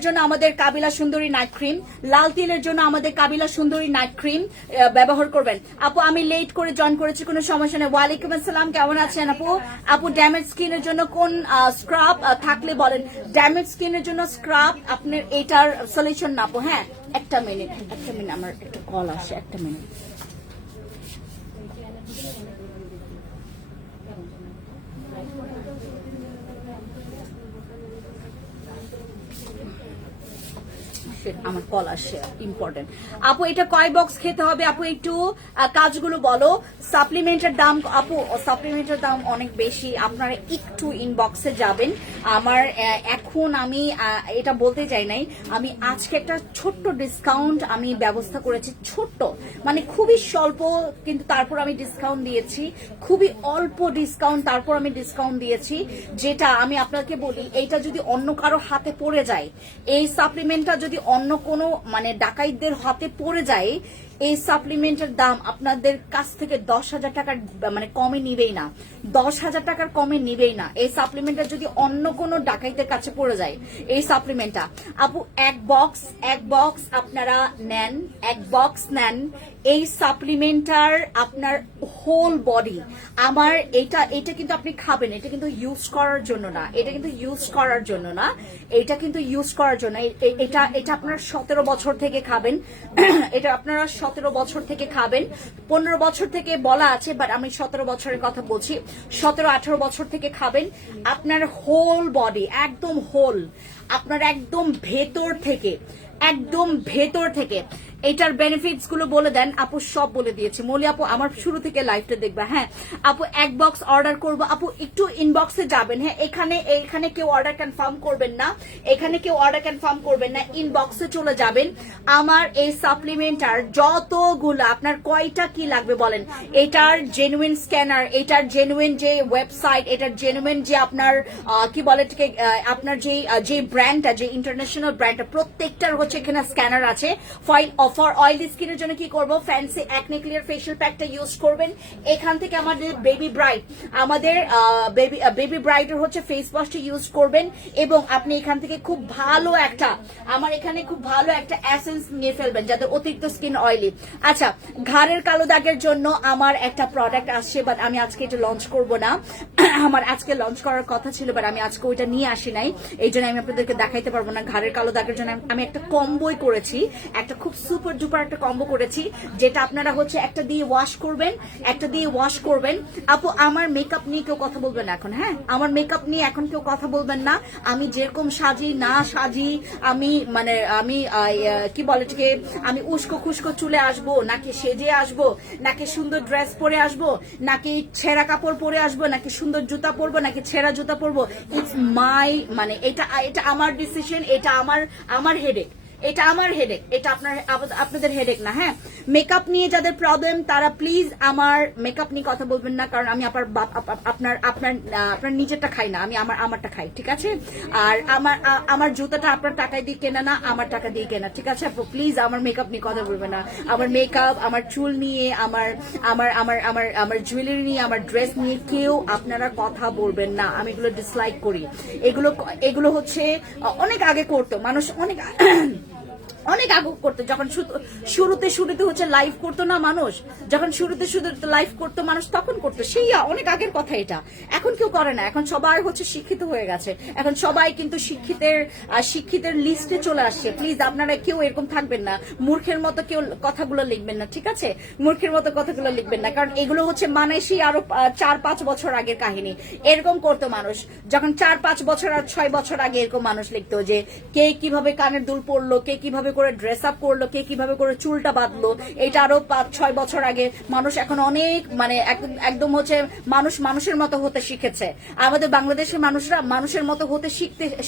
জন্য, আমাদের কাবিলা সুন্দরী নাইট ক্রিম, লাল তিলের জন্য আমাদের কাবিলা সুন্দরী নাইট ক্রিম ব্যবহার করবেন। আপু আমি লেট করে জয়েন করেছি, কোনো সমস্যা নেই। ওয়ালাইকুম আসসালাম, কেমন আছেন আপু ড্যামেজ স্কিনের জন্য কোন স্ক্রাব থাকলে বলেন। ড্যামেজ স্কিনের জন্য স্ক্রাব আপনার এটার সলিউশন না আপু। হ্যাঁ একটা মিনিট আমার একটা কল আসে, একটা মিনিট। আমার কল আসে ইম্পর্টেন্ট। আপু এটা কয় বক্স খেতে হবে আপু, একটু কাজগুলো বলো। সাপ্লিমেন্টের দাম আপু, সাপ্লিমেন্টের দাম অনেক বেশি, আপনারা একটু ইনবক্সে যাবেন। আমার এখন আমি এটা বলতে চাই নাই, আমি আজকে একটা ছোট্ট ডিসকাউন্ট আমি ব্যবস্থা করেছি, ছোট্ট মানে খুবই স্বল্প, কিন্তু তারপর আমি ডিসকাউন্ট দিয়েছি, খুবই অল্প ডিসকাউন্ট, তারপর আমি ডিসকাউন্ট দিয়েছি। যেটা আমি আপনাকে বলি, এইটা যদি অন্য কারো হাতে পড়ে যায়, এই সাপ্লিমেন্টটা যদি অন্য কোনো মানে ডাকাইতদের হাতে পড়ে যায়, এই সাপ্লিমেন্টের দাম আপনাদের কাছ থেকে 10,000 টাকার মানে কমে নিবেই না, 10,000 টাকার কমে নিবেই না। এই সাপ্লিমেন্টটা যদি অন্য কোনো ডাকাইতের কাছে পড়ে যায়, এই সাপ্লিমেন্টটা আপু এক বক্স আপনারা নেন, এক বক্স নেন, এই সাপ্লিমেন্টার আপনার হোল বডি, আমার এটা কিন্তু আপনি খাবেন, এটা কিন্তু ইউজ করার জন্য না, এটা কিন্তু ইউজ করার জন্য না, এটা কিন্তু ইউজ করার জন্য। এটা আপনারা 17 বছর থেকে খাবেন, এটা আপনারা 17 বছর থেকে খাবেন, 15 বছর থেকে বলা আছে, বাট আমি 17 বছরের কথা বলছি, 17-18 বছর থেকে খাবেন। আপনার হোল বডি একদম হোল, আপনার একদম ভেতর থেকে এটার বেনিফিটস গুলো বলে দেন আপু। সব বলে দিয়েছি মৌলি আপু, আমার শুরু থেকে লাইভটা দেখবা। হ্যাঁ আপু এক বক্স অর্ডার করবো আপু, একটু ইনবক্সে যাবেন। হ্যাঁ এখানে কেউ অর্ডার কনফার্ম করবেন না, ইনবক্সে চলে যাবেন। আমার এই সাপ্লিমেন্টার যতগুলো, আপনার কয়টা কি লাগবে বলেন, এটার জেনুইন স্ক্যানার, এটার জেনুইন যে ওয়েবসাইট, এটার জেনুইন যে আপনার কি বলে আপনার যে ব্র্যান্ডটা, যে ইন্টারন্যাশনাল ব্র্যান্ডটা, প্রত্যেকটার হচ্ছে এখানে স্ক্যানার আছে, ফাইল ফর অয়েলি স্কিনের জন্য কি করব, ফ্যান্সি অ্যাকনে ক্লিয়ার ফেশিয়াল প্যাকটা ইউজ করবেন। এখান থেকে আমাদের বেবি ব্রাইট, আমাদের বেবি ব্রাইটের হচ্ছে ফেস ওয়াশটা ইউজ করবেন, এবং আপনি এখান থেকে খুব ভালো একটা, আমার এখানে খুব ভালো একটা এসেন্স নিয়ে ফেলবেন যাদের অতিরিক্ত স্কিন অয়েলি। আচ্ছা, ঘাড়ের কালো দাগের জন্য আমার একটা প্রোডাক্ট আসছে, বাট আমি আজকে এটা লঞ্চ করব না। আমার আজকে লঞ্চ করার কথা ছিল, বাট আমি আজকে ওইটা নিয়ে আসি নাই, এই জন্য আমি আপনাদেরকে দেখাইতে পারবো না। ঘাড়ের কালো দাগের জন্য আমি একটা কম্বোই করেছি, একটা খুব সুপার ডুপার একটা কম্বো করেছি, যেটা আপনারা হচ্ছে একটা দিয়ে ওয়াশ করবেন, একটা দিয়ে ওয়াশ করবেন। আপু, আমার মেকআপ নিয়ে কেউ কথা বলবেন না এখন, হ্যাঁ, আমার মেকআপ নিয়ে এখন কেউ কথা বলবেন না। আমি যেরকম সাজি না সাজি, আমি মানে আমি কি বলে এটাকে, আমি উস্কো খুস্কো চুলে আসবো, নাকি সেজে আসবো, নাকি সুন্দর ড্রেস পরে আসবো, নাকি ছেঁড়া কাপড় পরে আসবো, নাকি সুন্দর জুতা পরবো, নাকি ছেঁড়া জুতা পরবো, ইটস মাই, মানে এটা আমার ডিসিশন, এটা আমার হেডেক, এটা আমার হেডেক, এটা আপনাদের হেডেক না। হ্যাঁ, মেকআপ নিয়ে যাদের প্রবলেম তারা প্লিজ আমার মেকআপ নিয়ে কথা বলবেন না, কারণ আমি আপনার নিজেরটা খাই না, আমি আমারটা খাই, ঠিক আছে? আর আমার জুতাটা আপনার টাকায় দিয়ে কেনা না, আমার টাকা দিয়ে কেনা, ঠিক আছে? প্লিজ আমার মেকআপ নিয়ে কথা বলবেন না। আমার মেকআপ, আমার চুল নিয়ে, আমার জুয়েলারি নিয়ে, আমার ড্রেস নিয়ে কেউ আপনারা কথা বলবেন না। আমি এগুলো ডিসলাইক করি। এগুলো হচ্ছে অনেক আগে করতো মানুষ, অনেক আগে করতো, যখন শুরুতে হচ্ছে লাইভ করতো না মানুষ, যখন শুরুতে লাইভ করতো মানুষ, তখন করতো, সেই অনেক আগের কথা এটা। এখন কেউ করে না, এখন সবাই হচ্ছে শিক্ষিত হয়ে গেছে, এখন সবাই কিন্তু শিক্ষিতের লিস্টে চলে আসছে। প্লিজ আপনারা কেউ এরকম থাকবেন না, মূর্খের মতো কেউ কথাগুলো লিখবেন না, ঠিক আছে? মূর্খের মতো কথাগুলো লিখবেন না, কারণ এগুলো হচ্ছে মানে সেই আরো 4-5 বছর আগের কাহিনী। এরকম করতো মানুষ, যখন 4-5 বছর আর 6 বছর আগে এরকম মানুষ লিখতো যে কে কিভাবে কানের দুল পরলো, কে কিভাবে করে ড্রেস আপ করলো, কে কিভাবে করে চুলটা বাঁধলো, এটা আরো 5-6 বছর আগে। মানুষ এখন অনেক মানে একদম হচ্ছে মানুষের মতো হতে শিখেছে। আমাদের বাংলাদেশের মানুষরা মানুষের মতো হতে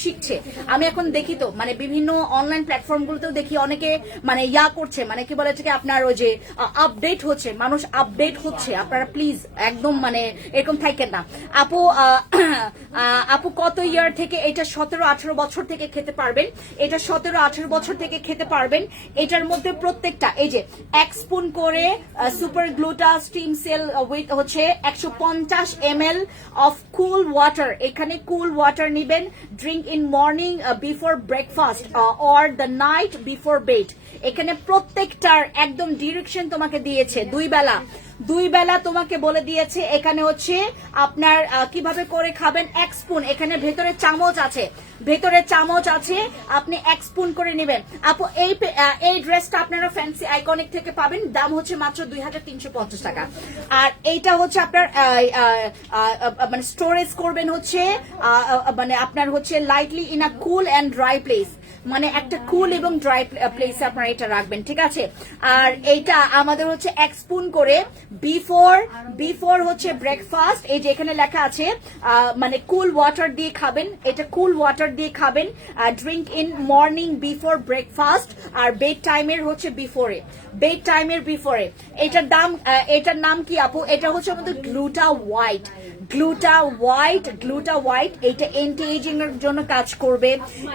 শিখছে। আমি এখন দেখি তো, মানে বিভিন্ন অনলাইন প্ল্যাটফর্ম গুলোতেও দেখি অনেকে মানে করছে, মানে কি বলে এটাকে, আপনার ওই যে আপডেট হচ্ছে, মানুষ আপডেট হচ্ছে। আপনারা প্লিজ একদম মানে এরকম থাকেন না। আপু কত ইয়ার থেকে এটা 17-18 বছর থেকে খেতে পারবেন, এটা 17-18 বছর থেকে খেতে পারবেন। এটার মধ্যে প্রত্যেকটা এই যে 1 স্পুন করে সুপার গ্লুটা স্টিম সেল উইথ হচ্ছে 150 ml অফ কুল ওয়াটার। এখানে কুল ওয়াটার নেবেন, drink in morning before breakfast or the night before bed. এখানে প্রত্যেকটার একদম ডিরেকশন তোমাকে দিয়েছে, দুই বেলা তোমাকে বলে দিয়েছে। এখানে হচ্ছে আপনার কিভাবে করে খাবেন। 1 স্পুন, এখানে ভেতরে চামচ আছে, আপনি 1 স্পুন করে নেবেন। আপু এই ড্রেসটা আপনারা ফ্যান্সি আইকনিক থেকে পাবেন, দাম হচ্ছে মাত্র 2350 টাকা। আর এইটা হচ্ছে আপনার মানে স্টোরেজ করবেন হচ্ছে মানে আপনার হচ্ছে lightly in a cool and dry place, মানে একটা কুল এবং ড্রাই প্লেসে আপনারা এটা রাখবেন, ঠিক আছে? আর এইটা আমাদের হচ্ছে 1 স্পুন করে বিফোর হচ্ছে ব্রেকফাস্ট, এই যে এখানে লেখা আছে মানে কুল ওয়াটার দিয়ে খাবেন, এটা কুল ওয়াটার দিয়ে খাবেন। Drink in morning before breakfast, আর বেড টাইমের হচ্ছে বিফোরে। এটার নাম কি আপু? এটা হচ্ছে আমাদের গ্লুটা হোয়াইট। এটা এন্টি এজিং এর জন্য কাজ করবে।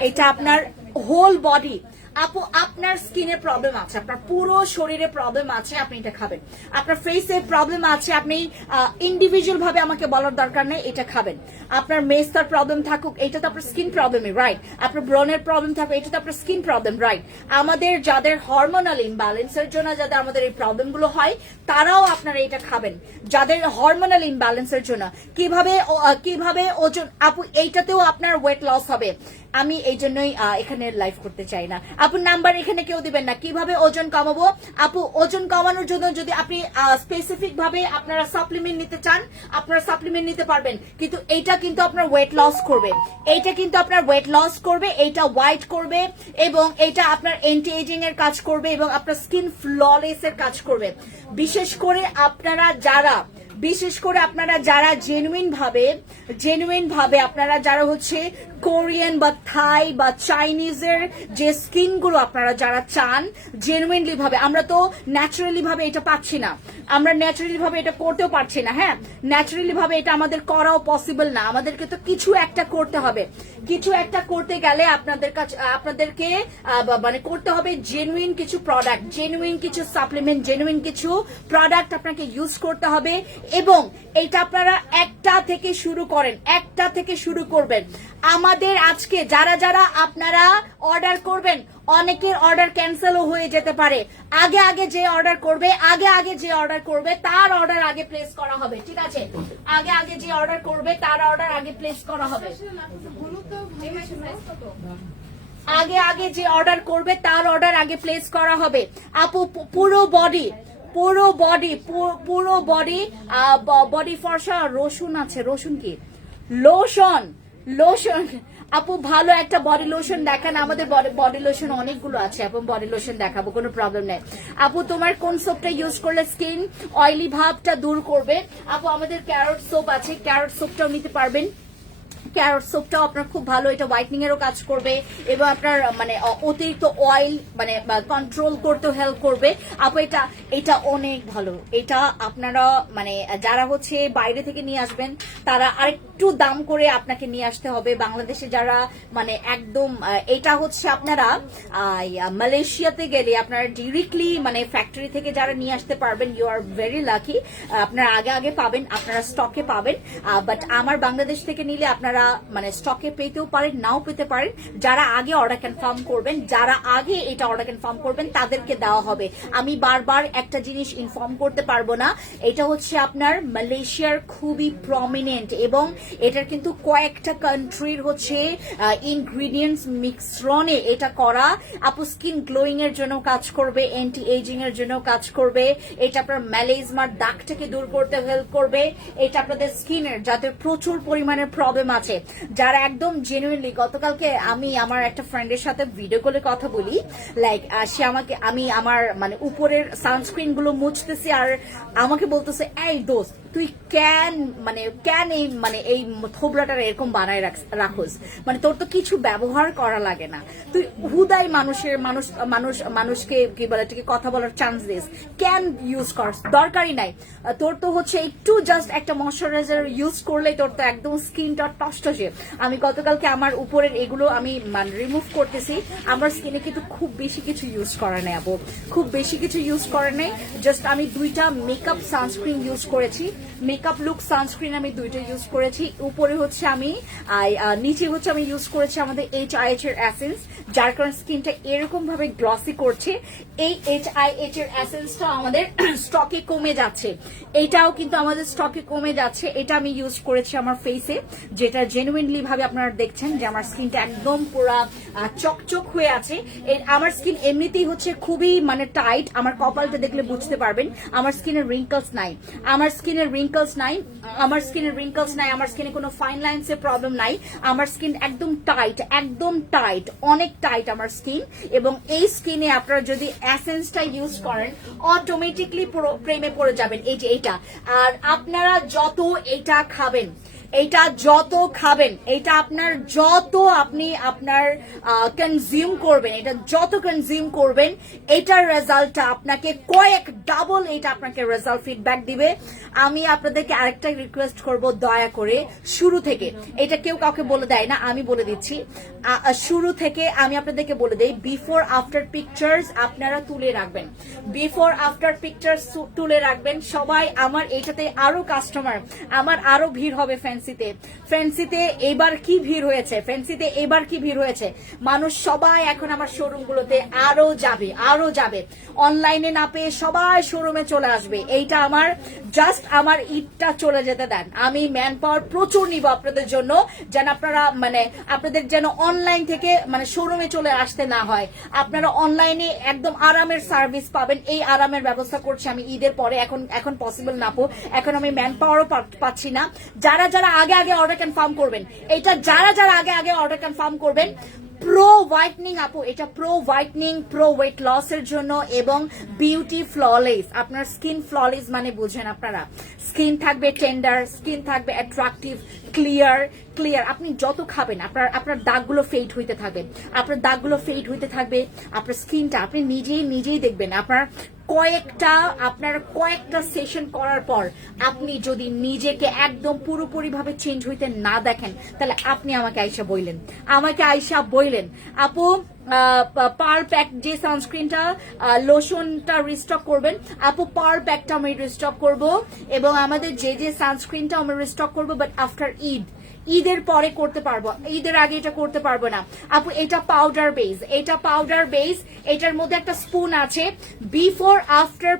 এটা আপনার হোল বডি, আপু আপনার স্কিনের প্রবলেম আছে, আপনার পুরো শরীরে প্রবলেম আছে, আপনি এটা খাবেন। আপনার ফেসে প্রবলেম আছে, আপনি ইন্ডিভিজুয়াল ভাবে আমাকে বলার দরকার নেই, এটা খাবেন। আপনার মেস্তার প্রবলেম থাকুক, এটা তো আপনার স্কিন প্রবলেমই, রাইট? আপনার ব্রনের প্রবলেম থাকুক, এটা তো আপনার স্কিন প্রবলেম, রাইট? আমাদের যাদের হরমোনাল ইমব্যালেন্সের জন্য যাদের আমাদের এই প্রবলেম গুলো হয়, তারাও আপনারা এটা খাবেন। যাদের হরমোনাল ইমব্যালেন্সের জন্য কিভাবে ওজন, আপু এইটাতেও আপনার ওয়েট লস হবে। আমি এই জন্যই এখানে লাইভ করতে চাই না। আপু নাম্বার এখানে কেউ দিবেন না। কিভাবে ওজন কমাবো? আপু ওজন কমানোর জন্য যদি আপনি স্পেসিফিক ভাবে আপনারা সাপ্লিমেন্ট নিতে চান, আপনারা সাপ্লিমেন্ট নিতে পারবেন, কিন্তু এইটা কিন্তু আপনার ওয়েট লস করবে, এইটা হোয়াইট করবে, এবং এটা আপনার এন্টি এজিং এর কাজ করবে, এবং আপনার স্কিন ফ্ললেস এর কাজ করবে। বিশেষ করে আপনারা যারা জেনুইন ভাবে জেনুইন ভাবে আপনারা যারা হচ্ছে কোরিয়ান বা থাই বা চাইনিজের যে স্কিন গুলো আপনারা যারা চান জেনুইনলি ভাবে, আমরা তো ন্যাচারালি ভাবে এটা পাচ্ছি না, আমরা ন্যাচারালি ভাবে এটা করতেও পারছি না। হ্যাঁ, ন্যাচারালি ভাবে এটা আমাদের করাও পসিবল না, আমাদেরকে তো কিছু একটা করতে হবে। কিছু একটা করতে গেলে আপনাদেরকে মানে করতে হবে জেনুইন কিছু প্রোডাক্ট, জেনুইন কিছু সাপ্লিমেন্ট, জেনুইন কিছু প্রোডাক্ট আপনাকে ইউজ করতে হবে। এবং এটা আপনারা একটা থেকে শুরু করেন, একটা থেকে শুরু করবেন। আমাদের আজকে যারা যারা আপনারা অর্ডার করবেন, অনেকের অর্ডার ক্যান্সেলও হয়ে যেতে পারে। আগে যে অর্ডার করবে তার অর্ডার আগে প্লেস করা হবে, ঠিক আছে? আগে যে অর্ডার করবে তার অর্ডার আগে প্লেস করা হবে। আগে যে অর্ডার করবে তার অর্ডার আগে প্লেস করা হবে। আপু পুরো বডি ফর্সা রসুন আছে, রসুন কি লোশন আপু ভালো একটা বডি লোশন দেখান। আমাদের বডি লোশন অনেকগুলো আছে আপু, বডি লোশন দেখাবো, কোনো প্রবলেম নেই। আপু তোমার কোন সোপটা ইউজ করলে স্কিন অয়েলি ভাবটা দূর করবে? আপু আমাদের ক্যারট সোপ আছে, ক্যারট সোপটাও নিতে পারবেন। ক্যারট সোপটাও আপনার খুব ভালো, এটা হোয়াইটনিং এরও কাজ করবে এবং আপনার মানে অতিরিক্ত অয়েল মানে কন্ট্রোল করতেও হেল্প করবে। আপু এটা অনেক ভালো। এটা আপনারা মানে যারা হচ্ছে বাইরে থেকে নিয়ে আসবেন তারা আরেকটু দাম করে আপনাকে নিয়ে আসতে হবে। বাংলাদেশে যারা মানে একদম এটা হচ্ছে আপনারা মালয়েশিয়াতে গেলে আপনারা ডিরেক্টলি মানে ফ্যাক্টরি থেকে যারা নিয়ে আসতে পারবেন, ইউ আর ভেরি লাকি। আপনারা আগে পাবেন, আপনারা স্টকে পাবেন। বাট আমার বাংলাদেশ থেকে নিলে আপনারা মানে স্টকে পেতেও পারেন, নাও পেতে পারেন। যারা আগে অর্ডার কনফার্ম করবেন, যারা আগে এটা অর্ডার কনফার্ম করবেন তাদেরকে দেওয়া হবে। আমি বারবার একটা জিনিস ইনফর্ম করতে পারবো না, এটা হচ্ছে আপনার মালয়েশিয়ার খুবই প্রমিনেন্ট এবং এটার কিন্তু কয়েকটা কান্ট্রির হচ্ছে ইনগ্রিডিয়েন্টস মিশ্রণে এটা করা। আপু স্কিন গ্লোয়িং এর জন্য কাজ করবে, অ্যান্টি এজিং এর জন্য কাজ করবে। এটা আপনার ম্যালেজমার দাগটাকে দূর করতে হেল্প করবে। এটা আপনাদের স্কিনের যাদের প্রচুর পরিমাণে প্রবলেম আছে, যারা একদম জেনুইনলি, গতকালকে আমি আমার একটা ফ্রেন্ডের সাথে ভিডিও কলে কথা বলি, লাইক সে আমাকে, আমি আমার মানে উপরের সানস্ক্রিন গুলো মুছতেছি আর আমাকে বলতেছে এই দোস্ত তুই কেন এই থোবরাটা এরকম বানায় রাখোস, মানে তোর তো কিছু ব্যবহার করা লাগে না, তুই হুদাই মানুষকে কি বলে কথা বলার চান্স দিস, কেন ইউজ করস, দরকারই নাই তোর তো হচ্ছে একটু জাস্ট একটা ময়শ্চারাইজার ইউজ করলে তোর তো একদম স্কিনটা টসটসে। আমি গতকালকে আমার উপরের এগুলো আমি মানে রিমুভ করতেছি, আমার স্কিনে কিন্তু খুব বেশি কিছু ইউজ করা নেই আপু, খুব বেশি কিছু ইউজ করা নেই। জাস্ট আমি দুইটা মেকআপ সানস্ক্রিন ইউজ করেছি, মেকআপ লুক সানস্ক্রিন আমি দুইটা ইউজ করেছি। উপরে হচ্ছে আমি নিচে হচ্ছে আমি ইউজ করেছি আমাদের HIH এর এসেন্স, যার কারণে স্কিনটা এরকম ভাবে গ্লসি করছে। এই HIH এর এসেন্সটা আমাদের স্টকে কমে যাচ্ছে, এটাও কিন্তু আমাদের স্টকে কমে যাচ্ছে। এটা আমি ইউজ করেছি আমার ফেসে, যেটা জেনুইনলি ভাবে আপনারা দেখছেন যে আমার স্কিনটা একদম পুরা চকচক হয়ে আছে। আমার স্কিন এমনিতেই হচ্ছে খুবই মানে টাইট, আমার কপালটা দেখলে বুঝতে পারবেন আমার স্কিনের রিঙ্কলস নাই, আমার স্কিনে কোনো ফাইন লাইন্স এর প্রবলেম নাই। আমার স্কিন একদম টাইট, অনেক টাইট আমার স্কিন। এবং এই স্কিনে আপনারা যদি এসেন্সটা ইউজ করেন অটোমেটিকলি প্রেমে পড়ে যাবেন। এই যে এটা, আর আপনারা যত এটা খাবেন, এটা যত খাবেন, এটা আপনার যত আপনি আপনার কনজিউম করবেন, এটা যত কনজিউম করবেন এটার রেজাল্টটা আপনাকে কয়েক ডাবল এটা আপনাকে রেজাল্ট ফিডব্যাক দিবে। আমি আপনাদেরকে আরেকটা রিকোয়েস্ট করব, দয়া করে শুরু থেকে, এটা কেউ কাউকে বলে দেয় না, আমি বলে দিচ্ছি, শুরু থেকে আমি আপনাদেরকে বলে দেই, বিফোর আফটার পিকচার্স আপনারা তুলে রাখবেন, বিফোর আফটার পিকচার্স তুলে রাখবেন সবাই। আমার এটাতে আরো কাস্টমার, আমার আরো ভিড় হবে ফ্যান্সিতে এবার কি ভিড় হয়েছে, মানুষ সবাই এখন আমার শোরুম গুলোতে আরো যাবে, অনলাইনে না পেয়ে সবাই শোরুমে চলে আসবে। এইটা আমার জাস্ট আমার ঈদটা চলে যেতে দেন, আমি ম্যান পাওয়ার প্রচুর নিব আপনাদের জন্য, যেন আপনারা মানে আপনাদের যেন অনলাইন থেকে মানে শোরুমে চলে আসতে না হয়, আপনারা অনলাইনে একদম আরামের সার্ভিস পাবেন। এই আরামের ব্যবস্থা করছি আমি ঈদের পরে, এখন পসিবল না, এখন আমি ম্যান পাওয়ারও পাচ্ছি না। যারা আগে অর্ডার কনফার্ম করবেন, এটা যারা আগে অর্ডার কনফার্ম করবেন প্রো হোয়াইটনিং আপু, এটা প্রো হোয়াইটনিং, প্রো ওয়েট লসের জন্য এবং বিউটি ফ্ললেস। আপনার স্কিন ফ্ললেস মানে বুঝেন আপনারা, স্কিন থাকবে টেন্ডার, স্কিন থাকবে অ্যাট্রাকটিভ, ক্লিয়ার। আপনি যত খাবেন আপনার দাগগুলো ফেড হইতে থাকবে, আপনার দাগগুলো ফেড হইতে থাকবে, আপনার স্কিনটা আপনি নিজেই দেখবেন। আপনার কয়েকটা সেশন করার পর আপনি যদি নিজেকে একদম পুরোপুরি ভাবে চেঞ্জ হইতে না দেখেন, তাহলে আপনি আমাকে আইসা বইলেন আপু পার প্যাক যে সানস্ক্রিনটা লোশনটা রিস্টক করবেন আপু, পার প্যাকটা আমি রিস্টক করব এবং আমাদের যে সানস্ক্রিনটা আমি রিস্টক করব, বাট আফটার ঈদের পরে করতে পারবো, ঈদের আগে এটা করতে পারবো না আপু। এটা পাউডার বেস, এটার মধ্যে একটা স্পুন আছে। বিফোর আফটার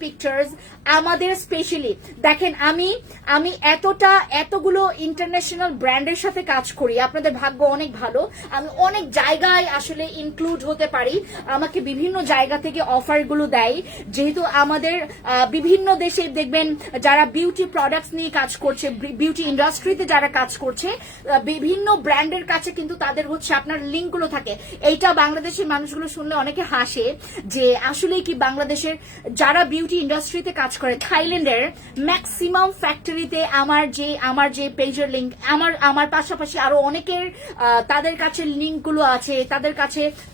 পিকচার্স আমাদের স্পেশালি দেখেন, আমি এতগুলো ইন্টারন্যাশনাল ব্র্যান্ডের সাথে কাজ করি, আপনাদের ভাগ্য অনেক ভালো, আমি অনেক জায়গায় আসলে ইনক্লুড হতে পারি, আমাকে বিভিন্ন জায়গা থেকে অফার গুলো দেয়, যেহেতু আমাদের বিভিন্ন দেশে দেখবেন যারা বিউটি প্রোডাক্টস নিয়ে কাজ করছে, বিউটি ইন্ডাস্ট্রিতে যারা কাজ করছে, বিভিন্ন ব্র্যান্ডের কাছে কিন্তু তাদের হচ্ছে আপনার লিঙ্ক গুলো থাকে। এইটা বাংলাদেশের মানুষগুলো শুনলে অনেকে হাসে যে আসলে কি বাংলাদেশের যারা বিউটি ইন্ডাস্ট্রিতে কাজ করে, থাইল্যান্ডের ম্যাক্সিমাম ফ্যাক্টরিতে আমার যে পেজের লিঙ্ক, আমার পাশাপাশি আরো অনেকের তাদের কাছে লিঙ্ক গুলো আছে,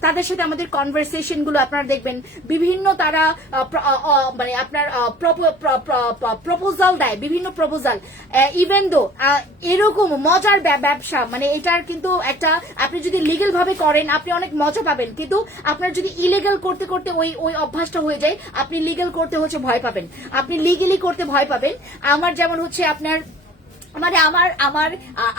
তাদের সাথে আমাদের কনভারসেশন গুলো আপনারা দেখবেন, বিভিন্ন তারা মানে আপনার প্রপোজাল দেয়, বিভিন্ন প্রপোজাল। ইভেন দো এরকম মজার ব্যবসা, মানে এটার কিন্তু একটা, আপনি যদি লিগেল ভাবে করেন আপনি অনেক মজা পাবেন, কিন্তু আপনার যদি ইলিগাল করতে করতে ওই অভ্যাসটা হয়ে যায়, আপনি লিগেল করতে হচ্ছে ভয় পাবেন, আপনি লিগেলি করতে ভয় পাবেন। আমার যেমন হচ্ছে আপনার মানে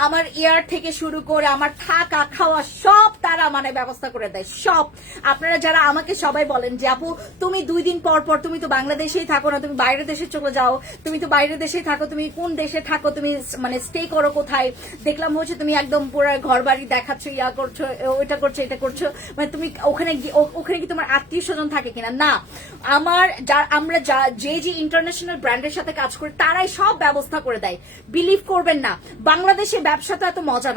আমার ইয়ার থেকে শুরু করে আমার থাকা খাওয়া সব তারা মানে ব্যবস্থা করে দেয় সব। আপনারা যারা আমাকে সবাই বলেন যে আপু তুমি 2 দিন পর তুমি তো বাংলাদেশেই থাকো না, তুমি বাইরের দেশে চলে যাও, তুমি তো বাইরের দেশেই থাকো, তুমি কোন দেশে থাকো, তুমি মানে স্টে করো কোথায়, দেখলাম হচ্ছে তুমি একদম পুরো ঘর বাড়ি দেখাচ্ছ, ইয়া করছো, ওইটা করছো, এটা করছো, মানে তুমি ওখানে কি তোমার আত্মীয় স্বজন থাকে কিনা? না, আমরা যে ইন্টারন্যাশনাল ব্র্যান্ডের সাথে কাজ করি তারাই সব ব্যবস্থা করে দেয়। বিলিভ করবেন না, বাংলাদেশের ব্যবসাটা এত মজা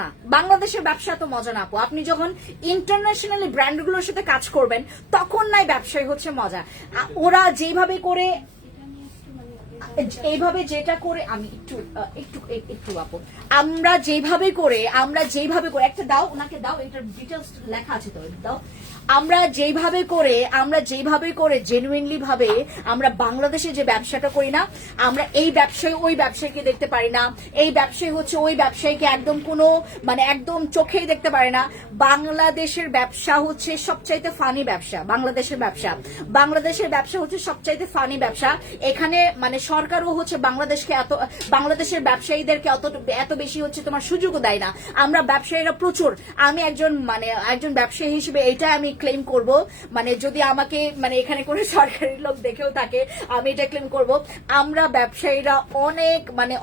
না আপু। আপনি যখন ইন্টারন্যাশনালি ব্র্যান্ডগুলোর সাথে কাজ করবেন তখন নাই ব্যবসায় হচ্ছে মজা। ওরা যেভাবে করে এইভাবে যেটা করে, আমি একটু আপু, আমরা যেভাবে করে একটা দাও, ওনাকে দাও, এটার ডিটেলস লেখা আছে তো, দাও। আমরা যেভাবে করে জেনুইনলি ভাবে আমরা বাংলাদেশে যে ব্যবসাটা করি না, আমরা এই ব্যবসায় ওই ব্যবসায়ীকে দেখতে পারি না, এই ব্যবসায়ী হচ্ছে ওই ব্যবসায়ীকে একদম কোনো মানে একদম চোখেই দেখতে পারে না। বাংলাদেশের ব্যবসা হচ্ছে সবচাইতে ফানি ব্যবসা, বাংলাদেশের ব্যবসা হচ্ছে সবচাইতে ফানি ব্যবসা। এখানে মানে সরকারও হচ্ছে বাংলাদেশের ব্যবসায়ীদেরকে এত বেশি হচ্ছে তোমার সুযোগও দেয় না। আমরা ব্যবসায়ীরা প্রচুর, আমি একজন ব্যবসায়ী হিসেবে এটা আমি ক্লেম করব, মানে যদি আমাকে মানে এখানে কোনো সরকারি লোক দেখেও থাকে আমি এটা ক্লেম করব, আমরা ব্যবসায়ীরা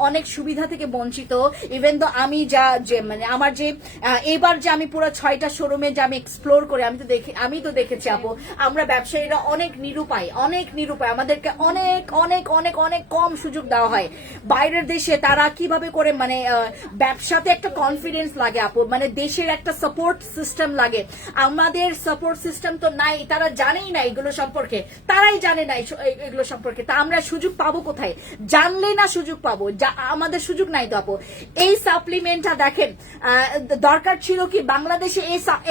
অনেক সুবিধা থেকে বঞ্চিত। ইভেন তো আমি আমার যে এবার যে আমি পুরো 6টা শোরুমে যে আমি এক্সপ্লোর করে আমি তো দেখেছি আপু, আমরা ব্যবসায়ীরা অনেক নিরুপায়, আমাদেরকে অনেক অনেক অনেক অনেক কম সুযোগ দেওয়া হয়। বাইরের দেশে তারা কিভাবে করে মানে ব্যবসাতে একটা কনফিডেন্স লাগে আপু, মানে দেশের একটা সাপোর্ট সিস্টেম লাগে। আমাদের সাপোর্ট সিস্টেম তো নাই, তারা জানেই না এগুলো সম্পর্কে, তা আমরা সুযোগ পাবো কোথায়? জানলে না সুযোগ পাবো, আমাদের সুযোগ নাই তো আপু। এই সাপ্লিমেন্টটা দেখেন, দরকার ছিল কি বাংলাদেশে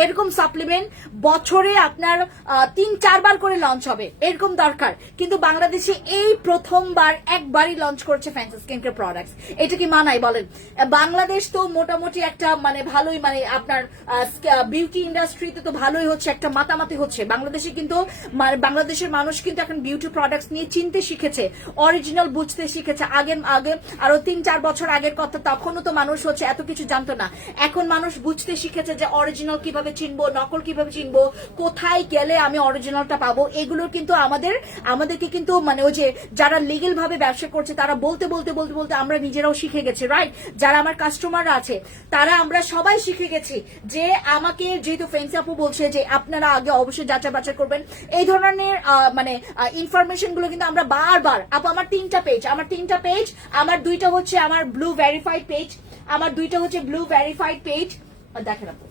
এরকম সাপ্লিমেন্ট বছরে আপনার 3-4 বার করে লঞ্চ হবে, এরকম দরকার, কিন্তু বাংলাদেশে এই প্রথমবার একবারই লঞ্চ করছে ফ্যান্সি স্কিন কেয়ার প্রোডাক্টস। এটা কি মানায় বলেন? বাংলাদেশ তো মোটামুটি একটা মানে ভালোই, মানে আপনার বিউটি ইন্ডাস্ট্রিতে তো ভালোই হচ্ছে, একটা মাতামাতি হচ্ছে বাংলাদেশে, কিন্তু বাংলাদেশের মানুষ কিন্তু এখন বিউটি প্রোডাক্টস নিয়ে চিনতে শিখেছে, অরিজিনাল বুঝতে শিখেছে। আগে আরো 3-4 বছর আগের কথা, তখনও তো মানুষ হচ্ছে এত কিছু জানতো না। এখন মানুষ বুঝতে শিখেছে যে অরিজিনাল কিভাবে চিনবো, নকল কিভাবে চিনবো, কোথায় গেলে আমি অরিজিনালটা পাবো। এগুলো কিন্তু আমাদেরকে কিন্তু মানে ওই যে যারা লিগেল ভাবে ব্যবসা করছে তারা বলতে আমরা নিজেরাও শিখে গেছি, রাইট? যারা আমার কাস্টমাররা আছে তারা আমরা সবাই শিখে গেছি যে আমাকে যেহেতু ফ্রেন্সি আপু বলছে যে আপনারা আগে অবশ্যই যাচাই বাছাই করবেন, এই ধরনের মানে ইনফরমেশন গুলো কিন্তু আমরা বারবার আপু, আমার 3টা পেজ, আমার 2টা হচ্ছে আমার ব্লু ভেরিফাইড পেজ, দেখেন আপু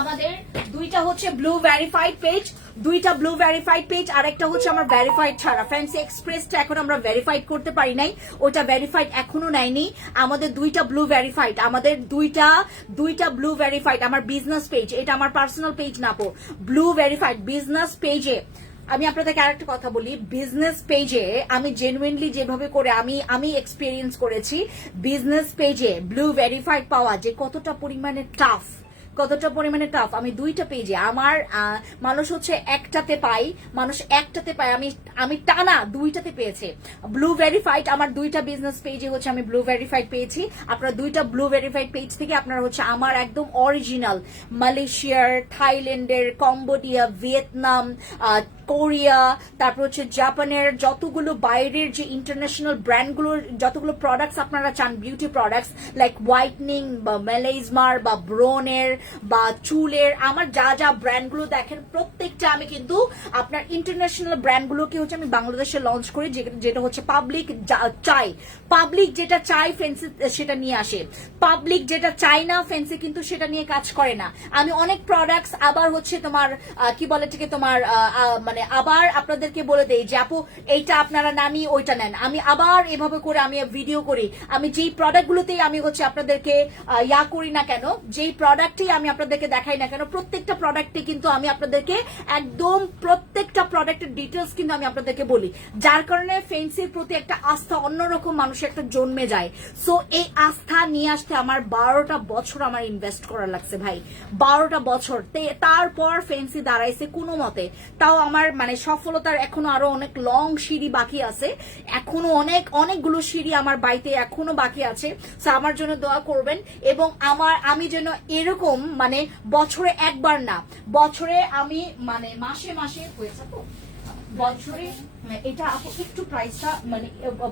আমাদের দুইটা হচ্ছে ব্লু ভেরিফাইড পেজ, আর একটা হচ্ছে আমার ভেরিফাইড ছাড়া। ফ্যান্সি এক্সপ্রেসটা এখন আমরা ভেরিফাইড করতে পারি নাই, ওটা ভেরিফাইড এখনো নেয়নি। আমাদের দুইটা ব্লু ভেরিফাইড, আমাদের দুইটা ব্লু ভেরিফাইড। আমার বিজনেস পেজ, এটা আমার পার্সোনাল পেজ না, ব্লু ভেরিফাইড বিজনেস পেজে। আমি আপনাদেরকে আরেকটা কথা বলি, বিজনেস পেজে আমি জেনুইনলি যেভাবে করে আমি এক্সপিরিয়েন্স করেছি, বিজনেস পেজে ব্লু ভেরিফাইড পাওয়া যে কতটা পরিমাণে টাফ, আমি দুইটা পেজে আমার মানুষ হচ্ছে একটাতে পাই, আমি টানা দুইটাতে পেয়েছে ব্লু ভেরিফাইড। আমার দুইটা বিজনেস পেজে হচ্ছে আমি ব্লু ভেরিফাইড পেয়েছি। আপনারা দুইটা ব্লু ভেরিফাইড পেজ থেকে আপনারা হচ্ছে আমার একদম অরিজিনাল মালয়েশিয়ার, থাইল্যান্ডের, কম্বোডিয়া, ভিয়েতনাম, কোরিয়া, তারপর হচ্ছে জাপানের যতগুলো বাইরের যে ইন্টারন্যাশনাল ব্র্যান্ডগুলোর যতগুলো প্রোডাক্টস আপনারা চান, বিউটি প্রোডাক্টস লাইক হোয়াইটনিং বা মেলাইজমার বা ব্রোনের বা চুলের, আমার যা যা ব্র্যান্ডগুলো দেখেন প্রত্যেকটা আমি কিন্তু আপনার ইন্টারন্যাশনাল ব্র্যান্ডগুলোকে হচ্ছে আমি বাংলাদেশে লঞ্চ করি, যেটা হচ্ছে পাবলিক যেটা চাই ফেন্সি সেটা নিয়ে আসে, পাবলিক যেটা চাই না ফেন্সি কিন্তু সেটা নিয়ে কাজ করে না। আমি অনেক প্রোডাক্টস আবার হচ্ছে তোমার কি বলে থেকে তোমার মানে আবার আপনাদেরকে বলে দেই যে আপু এইটা আপনারা না নিয়ে ওইটা নেন। আমি আবার এভাবে করে আমি ভিডিও করি, আমি যেই প্রোডাক্টগুলোতেই আমি হচ্ছে আপনাদেরকে করি না কেন, যেই প্রোডাক্টই আমি আপনাদেরকে দেখাই না কেন, প্রত্যেকটা প্রোডাক্টে কিন্তু আমি আপনাদেরকে একদম প্রত্যেকটা প্রোডাক্টের ডিটেলস কিন্তু আমি আপনাদেরকে বলি, যার কারণে ফেন্সির প্রতি একটা আস্থা অন্যরকম মানুষের একটা জন্মে যায়। সো এই আস্থা নিয়ে আসতে আমার 12টা বছর আমার ইনভেস্ট করা লাগছে ভাই, 12টা বছর। তারপর ফেন্সি দাঁড়াইছে কোনো মতে। তাও আমার মানে সফলতার এখনো আরো অনেক লং সিঁড়ি বাকি আছে, এখনো অনেকগুলো সিঁড়ি আমার বাড়িতে এখনো বাকি আছে। সো আমার জন্য দোয়া করবেন, এবং আমি যেন এরকম মানে বছরে একবার না, বছরে আমি মানে মাসে হয়েছে তো বছরে এটা আপু একটু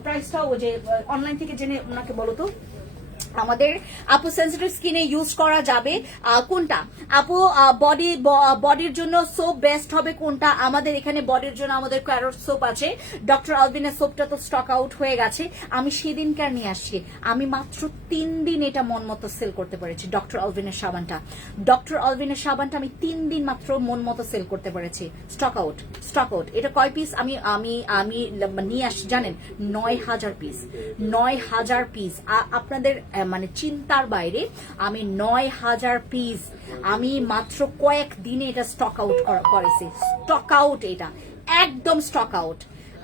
প্রাইসটা ওই যে অনলাইন থেকে জেনে ওনাকে বলো তো আমাদের আপু সেন্সিটিভ স্কিনে ইউজ করা যাবে কোনটা আপু? বডির জন্য সোপ বেস্ট হবে কোনটা? আমাদের এখানে বডির জন্য আমাদের ক্যারট সোপ আছে, ডক্টর আলভিনের সোপটা তো স্টক আউট হয়ে গেছে। আমি সেদিনকার নিয়ে আসছি, আমি মাত্র 3 দিন এটা মন মতো সেল করতে পেরেছি। ডক্টর আলভিনের সাবানটা আমি 3 দিন মাত্র মন মতো সেল করতে পেরেছি। Stock out. এটা কয় পিস আমি আমি আমি নিয়ে আসছি জানেন? 9000 পিস। 9000 পিস আপনাদের মানে চিন্তার বাইরে। আমি 9000 পিস আমি মাত্র কয়েক দিনে এটা স্টক আউট করেছি। স্টক আউট, এটা একদম স্টক আউট,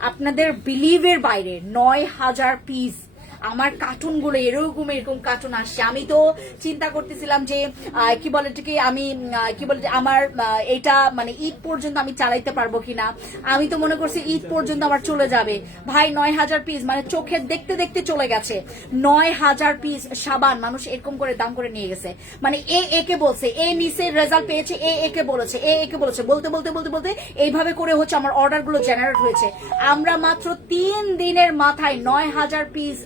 আপনাদের বিলিভের বাইরে। 9000 পিস আমার কার্টুনগুলো এরকম কার্টুন আসছে। আমি তো চিন্তা করতেছিলাম যে কি বলে কি আমি কি বলে আমার এটা মানে ঈদ পর্যন্ত আমি চালাইতে পারবো কিনা। আমি তো মনে করছি ঈদ পর্যন্ত আমার চলে যাবে ভাই। 9000 পিস মানে চোখে দেখতে দেখতে চলে গেছে। 9000 পিস সাবান মানুষ এরকম করে দাম করে নিয়ে গেছে। মানে একে বলছে, নিচে রেজাল্ট পেয়েছে, একে বলেছে, বলতে এইভাবে করে হচ্ছে আমার অর্ডার গুলো জেনারেট হয়েছে। আমরা মাত্র 3 দিনের মাথায় 9000 পিস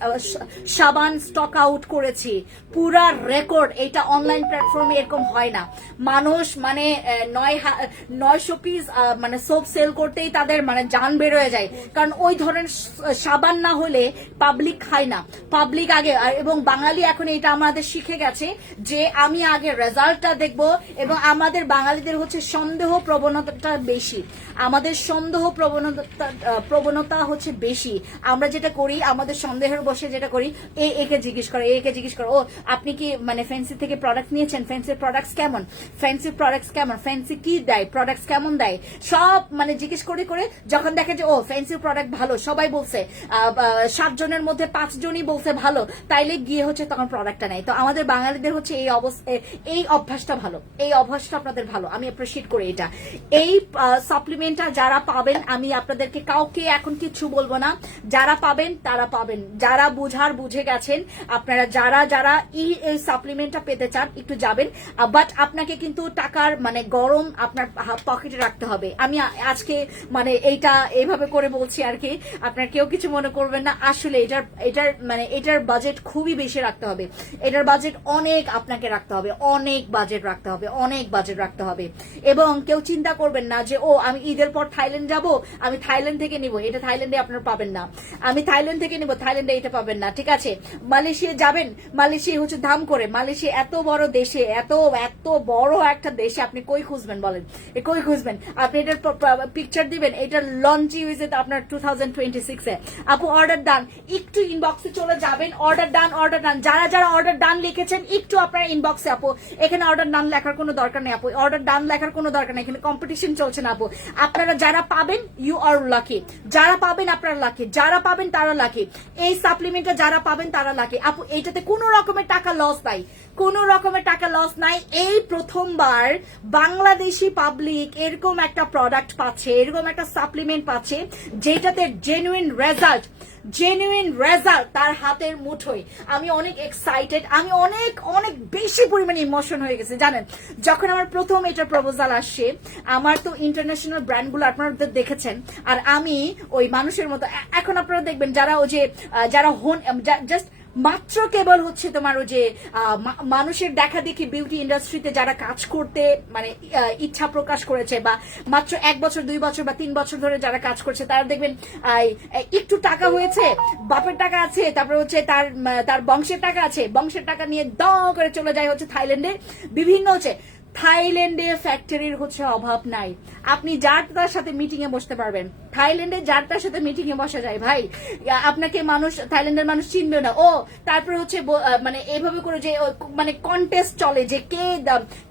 সাবান স্টক আউট করেছি। পুরা রেকর্ড। এটা অনলাইন প্ল্যাটফর্মে এরকম হয় না। মানুষ মানে 900 পিস মানে সোপ সেল করতেই তাদের মানে জান বের হয়ে যায়, কারণ ওই ধরনের সাবান না হলে পাবলিক খায় না। পাবলিক আগে, এবং বাঙালি এখন এটা আমাদের শিখে গেছে যে আমি আগে রেজাল্টটা দেখবো। এবং আমাদের বাঙালিদের হচ্ছে সন্দেহ প্রবণতাটা বেশি, আমাদের সন্দেহ প্রবণতা হচ্ছে বেশি। আমরা যেটা করি, আমাদের সন্দেহের বসে যেটা করি, একে জিজ্ঞেস করে ও আপনি কি মানে ফ্যান্সি থেকে প্রোডাক্ট নিয়েছেন, ফ্যান্সির প্রোডাক্টস কেমন, ফ্যান্সি কি দেয়, প্রোডাক্টস কেমন দেয়, সব মানে জিজ্ঞেস করে যখন দেখে যে ও ফ্যান্সির প্রোডাক্ট ভালো, সবাই বলছে 7 জনের মধ্যে 5 জনই বলছে ভালো, তাইলে গিয়ে হচ্ছে তখন প্রোডাক্টটা নেয়। তো আমাদের বাঙালিদের হচ্ছে এই অভ্যাসটা ভালো, এই অভ্যাসটা আপনাদের ভালো, আমি অ্যাপ্রিশিয়েট করি এটা। এই সাপ্লিমেন্টটা যারা পাবেন, আমি আপনাদেরকে কাউকে এখন কিছু বলবো না, যারা পাবেন তারা পাবেন, যারা বুঝে গেছেন আপনারা, যারা এই সাপ্লিমেন্টটা পেতে চান একটু যাবেন। বাট আপনাকে কিন্তু টাকার মানে গরম আপনার পকেটে রাখতে হবে। আমি আজকে মানে এইটা এইভাবে করে বলছি আর কি, আপনার কেউ কিছু মনে করবেন না। আসলে এটার বাজেট খুবই বেশি রাখতে হবে, এটার বাজেট অনেক আপনাকে রাখতে হবে, অনেক বাজেট রাখতে হবে। এবং কেউ চিন্তা করবেন না যে ও আমি ঈদের পর থাইল্যান্ড যাব, আমি থাইল্যান্ড থেকে নিব, এটা থাইল্যান্ডে আপনারা পাবেন না। আমি থাইল্যান্ড থেকে নিব, থাইল্যান্ডে এটা পাবেন পাবেন না, ঠিক আছে? মালয়েশিয়া যাবেন, মালয়েশিয়া হচ্ছে দাম করে, মালয়েশিয়া এত বড় দেশে, এত এত বড় একটা দেশে আপনি কই খুঁজবেন বলেন? কই খুঁজবেন? আপনি এটার পিকচার দিবেন, এটার লঞ্চই হয়েছে আপনার 2026-এ। আপু অর্ডার ডান, একটু ইনবক্সে চলে যাবেন, অর্ডার ডান, অর্ডার ডান। যারা যারা অর্ডার ডান লিখেছেন একটু আপনার ইনবক্সে আপু, এখানে অর্ডার ডান লেখার কোনো দরকার নেই আপু, অর্ডার ডান লেখার কোনো দরকার নেই, এখানে কম্পিটিশন চলছে না আপু। আপনারা যারা পাবেন ইউ আর লাকি, যারা পাবেন আপনারা লাকি, যারা পাবেন তারা লাকি, এই সাপ্লিমেন্টটা যারা পাবেন তারা লাকি আপু। এইটাতে কোনো রকমের টাকা লস নাই, কোনো রকমের টাকা লস নাই। এই প্রথমবার বাংলাদেশি পাবলিক এরকম একটা প্রোডাক্ট পাচ্ছে, এরকম একটা সাপ্লিমেন্ট পাচ্ছে যেটাতে জেনুইন রেজাল্ট তার হাতের মুঠোয়। আমি অনেক এক্সাইটেড, আমি অনেক অনেক বেশি পরিমাণে ইমোশন হয়ে গেছে জানেন। যখন আমার প্রথম এটার প্রপোজাল আসছে, আমার তো ইন্টারন্যাশনাল ব্র্যান্ডগুলো আপনারা দেখেছেন, আর আমি ওই মানুষের মতো এখন আপনারা দেখবেন যারা ওই যে যারা জাস্ট মাত্র কেবল হচ্ছে তোমার ওই যে মানুষের দেখা দেখি বিউটি ইন্ডাস্ট্রিতে যারা কাজ করতে মানে ইচ্ছা প্রকাশ করেছে, বা মাত্র 1 বছর 2 বছর বা 3 বছর ধরে যারা কাজ করছে, তারা দেখবেন একটু টাকা হয়েছে, বাপের টাকা আছে, তারপরে হচ্ছে তার বংশের টাকা আছে, বংশের টাকা নিয়ে দ করে চলে যায় হচ্ছে থাইল্যান্ডে। বিভিন্ন হচ্ছে থাইল্যান্ডে ফ্যাক্টরির হচ্ছে অভাব নাই, আপনি যার তার সাথে মিটিং এ বসতে পারবেন। থাইল্যান্ডে যার তার সাথে মিটিং এ বসা যায় ভাই, আপনাকে মানুষ থাইল্যান্ডের মানুষ চিনবে না। ও তারপরে হচ্ছে মানে এইভাবে করে যে মানে কন্টেস্ট চলে যে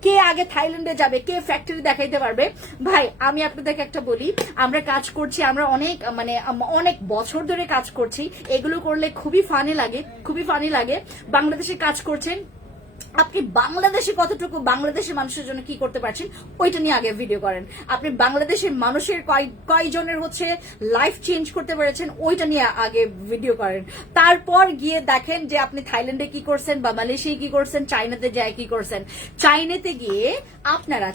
কে আগে থাইল্যান্ডে যাবে, কে ফ্যাক্টরি দেখাইতে পারবে। ভাই আমি আপনাদেরকে একটা বলি, আমরা কাজ করছি, আমরা অনেক বছর ধরে কাজ করছি, এগুলো করলে খুবই ফানি লাগে, খুবই ফানি লাগে। বাংলাদেশে কাজ করছেন, আপনি বাংলাদেশে কতটুকু বাংলাদেশের মানুষের জন্য কি করতে পারছেন ওইটা নিয়ে আগে ভিডিও করেন। আপনি বাংলাদেশের মানুষের কয়জনের হচ্ছে লাইফ চেঞ্জ করতে পেরেছেন ওইটা নিয়ে আগে ভিডিও করেন। তারপর গিয়ে দেখেন যে আপনি থাইল্যান্ডে কি করছেন, বা মালয়েশিয়ায় কি করছেন, চায়নাতে যায় কি করছেন। চায়নাতে গিয়ে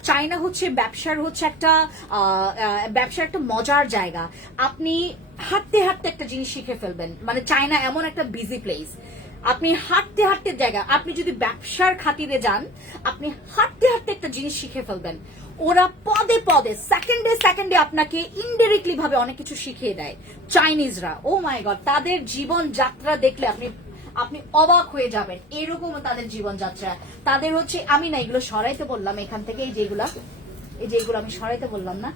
চায়না হচ্ছে ব্যবসার একটা মজার জায়গা। আপনি হাঁটতে হাঁটতে একটা জিনিস শিখে ফেলবেন। মানে চায়না এমন একটা বিজি প্লেস, আপনি হাঁটতে হাঁটতে জায়গা, আপনি যদি ব্যবসার খাতিরে যান, আপনি হাঁটতে হাঁটতে একটা জিনিস শিখে ফেলবেন। ওরা পদে পদে সেকেন্ডে আপনাকে ইনডিরেক্টলি ভাবে অনেক কিছু শিখিয়ে দেয় চাইনিজরা। ও মাই গড, তাদের জীবন যাত্রা দেখলে আপনি অবাক হয়ে যাবেন। এরকম তাদের জীবন যাত্রা, তাদের হচ্ছে আমি না এগুলো সরাইতে বললাম এখান থেকে, এই যেগুলো আমি সরাইতে বললাম না,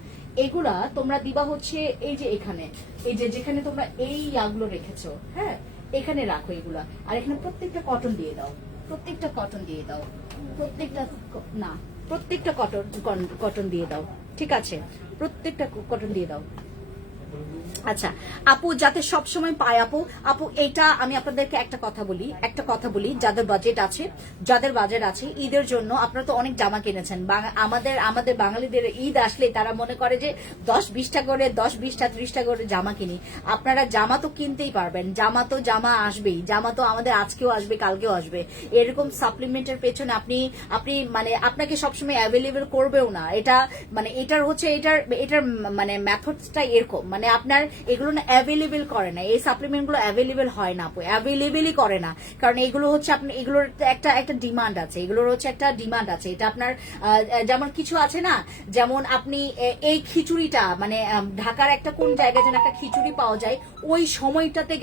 এগুলা তোমরা দিবা হচ্ছে এই যে এখানে, এই যে যেখানে তোমরা এই ইয়াগুলো রেখেছো, হ্যাঁ এখানে রাখো এগুলা। আর এখানে প্রত্যেকটা কটন দিয়ে দাও, প্রত্যেকটা কটন দিয়ে দাও, প্রত্যেকটা কটন দিয়ে দাও, ঠিক আছে? প্রত্যেকটা কটন দিয়ে দাও। আচ্ছা আপু, যাতে সবসময় পায় আপু। এটা আমি আপনাদেরকে একটা কথা বলি, যাদের বাজেট আছে ঈদের জন্য আপনারা তো অনেক জামা কিনেছেন। আমাদের বাঙালিদের ঈদ আসলে তারা মনে করে যে 10-20টা করে 10-20টা 30টা করে জামা কিনি। আপনারা জামা তো কিনতেই পারবেন, জামা আসবেই, জামা তো আমাদের আজকেও আসবে, কালকেও আসবে। এরকম সাপ্লিমেন্টের পেছনে আপনি মানে আপনাকে সবসময় অ্যাভেলেবেল করবেও না। এটা মানে এটার মানে মেথডসটা এরকম, মানে আপনার এগুলো না অ্যাভেলেবেল করে না, এই সাপ্লিমেন্ট গুলো অ্যাভেলেবেল হয় না আপু, অ্যাভেলেবেলই করে না। কারণ এগুলো হচ্ছে আপনি এগুলোর একটা ডিমান্ড আছে, এটা আপনার যেমন কিছু আছে না, যেমন আপনি এই খিচুড়িটা মানে ঢাকার একটা কোন জায়গায় যেন একটা খিচুড়ি পাওয়া যায়, ওই সময়টাতে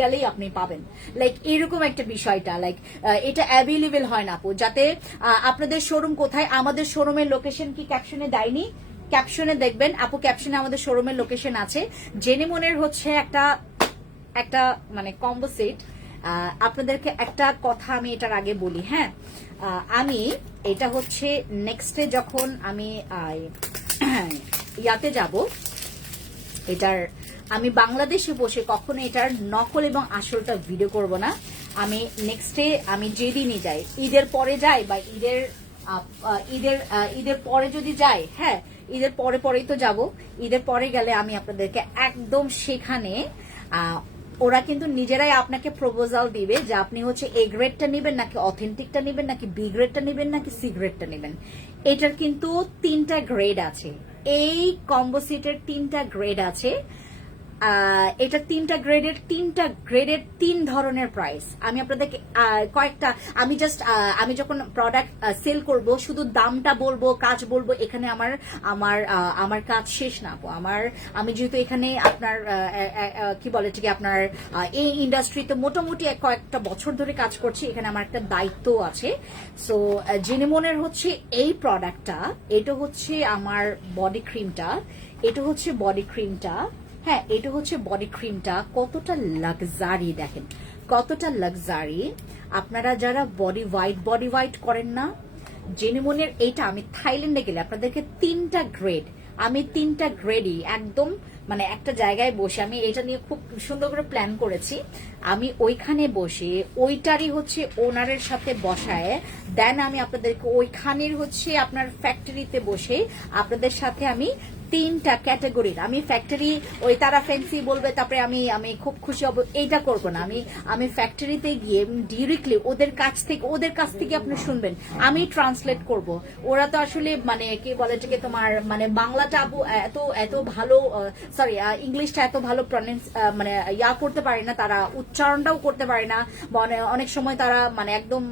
গেলেই আপনি পাবেন। লাইক এরকম একটা বিষয়টা, লাইক এটা অ্যাভেলেবেল হয় না আপু। যাতে আপনাদের শোরুম কোথায়, আমাদের শোরুমের লোকেশন কি ক্যাপশনে দেয়নি, ক্যাপশনে দেখবেন আপু, ক্যাপশনে আমাদের শোরুমের লোকেশন আছে। জেনেমনের হচ্ছে একটা মানে কম্বো সেট। আপনাদেরকে একটা কথা আমি এটার আগে বলি, হ্যাঁ আমি এটা হচ্ছে নেক্সটে যখন আমি ইয়াতে যাব, এটার আমি বাংলাদেশে বসে কখনো এটার নকল এবং আসলটা ভিডিও করব না। আমি নেক্সটে আমি যেদিনই যাই, ঈদের পরে যাই বা ঈদের পরে যদি যাই, হ্যাঁ ঈদের পরেই তো যাব, ঈদের পরে গেলে আমি আপনাদেরকে একদম সেখানে ওরা কিন্তু নিজেরাই আপনাকে প্রপোজাল দিবে যে আপনি হচ্ছে এ গ্রেডটা নেবেন নাকি অথেন্টিকটা নেবেন নাকি বি গ্রেডটা নেবেন নাকি সি গ্রেডটা নেবেন। এটার কিন্তু 3টা গ্রেড আছে, এই কম্বো সেটের 3টা গ্রেড আছে। এটা তিনটা গ্রেডের 3 ধরনের প্রাইস। আমি আপনাদেরকে কয়েকটা, আমি যখন প্রোডাক্ট সেল করব শুধু দামটা বলবো, কাজ বলবো, এখানে আমার কাজ শেষ না আপু। আমি যেহেতু এখানে আপনার কি বলে ঠিক আপনার এই ইন্ডাস্ট্রিতে মোটামুটি কয়েকটা বছর ধরে কাজ করছি, এখানে আমার একটা দায়িত্ব আছে। সো জেনেমনের হচ্ছে এই প্রোডাক্টটা, এটা হচ্ছে আমার বডি ক্রিমটা, এটা হচ্ছে বডি ক্রিমটা, হ্যাঁ এটা হচ্ছে বডি ক্রিমটা। কতটা লাক্সারি দেখেন, কতটা লাক্সারি। আপনারা যারা বডি হোয়াইট করেন না, জেনেমনের এইটা আমি থাইল্যান্ডে গেলে আপনাদেরকে 3টা গ্রেডই একদম মানে একটা জায়গায় বসে, আমি এটা নিয়ে খুব সুন্দর করে প্ল্যান করেছি। আমি ওইখানে বসে ওইটারই হচ্ছে ওনারের সাথে বসায় দেন আমি আপনাদেরকে ওইখানের হচ্ছে আপনার ফ্যাক্টরিতে বসে আপনাদের সাথে আমি 3টা ক্যাটাগরির, আমি ফ্যাক্টরি ওই তারা ফ্যান্সি বলবে তারপরে আমি খুব খুশি হব, এইটা করবো না। আমি ফ্যাক্টরিতে গিয়ে ডিরেক্টলি ওদের কাছ থেকে আপনি শুনবেন, আমি ট্রান্সলেট করব। ওরা তো আসলে মানে কি বলে যে তোমার মানে বাংলাটা আপু এত ভালো, সরি ইংলিশটা এত ভালো মানে করতে পারে না, তারা উচ্চারণটাও করতে পারে না, মানে অনেক সময় তারা মানে একদম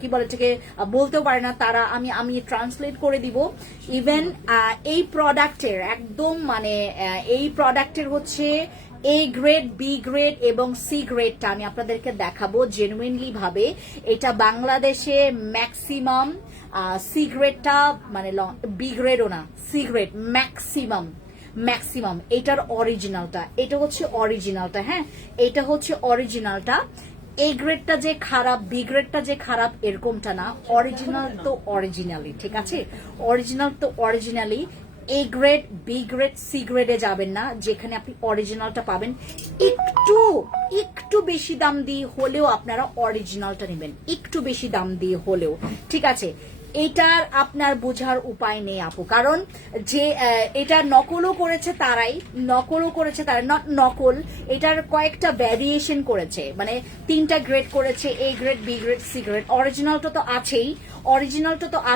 কি বলে থেকে বলতেও পারে না তারা। আমি ট্রান্সলেট করে দিব। ইভেন এই প্রোডাক্টের একদম মানে এই প্রোডাক্টের হচ্ছে A গ্রেড, B গ্রেড এবং C গ্রেডটা আমি আপনাদেরকে দেখাবো জেনুইনলি ভাবে। এটা বাংলাদেশে ম্যাক্সিমাম C গ্রেডটা মানে B গ্রেডও না, C গ্রেড ম্যাক্সিমাম এটার অরিজিনালটা, এটা হচ্ছে অরিজিনালটা, হ্যাঁ এটা হচ্ছে অরিজিনালটা। A গ্রেডটা যে খারাপ, B গ্রেডটা যে খারাপ এরকমটা না, অরিজিনাল তো অরিজিনালি, ঠিক আছে, অরিজিনাল তো originally. A grade, B grade, C গ্রেডে যাবেন না, যেখানে আপনি অরিজিনালটা পাবেন। একটু বেশি দাম দিয়ে হলেও আপনারা অরিজিনালটা নেবেন, একটু বেশি দাম দিয়ে হলেও, ঠিক আছে। এটার আপনার বোঝার উপায় নেই আপু, কারণ যে এটা নকলও করেছে তারাই, নট নকল, এটার কয়েকটা ভ্যারিয়েশন করেছে, মানে 3টা গ্রেড করেছে, A grade, B grade, C grade. অরিজিনালটা তো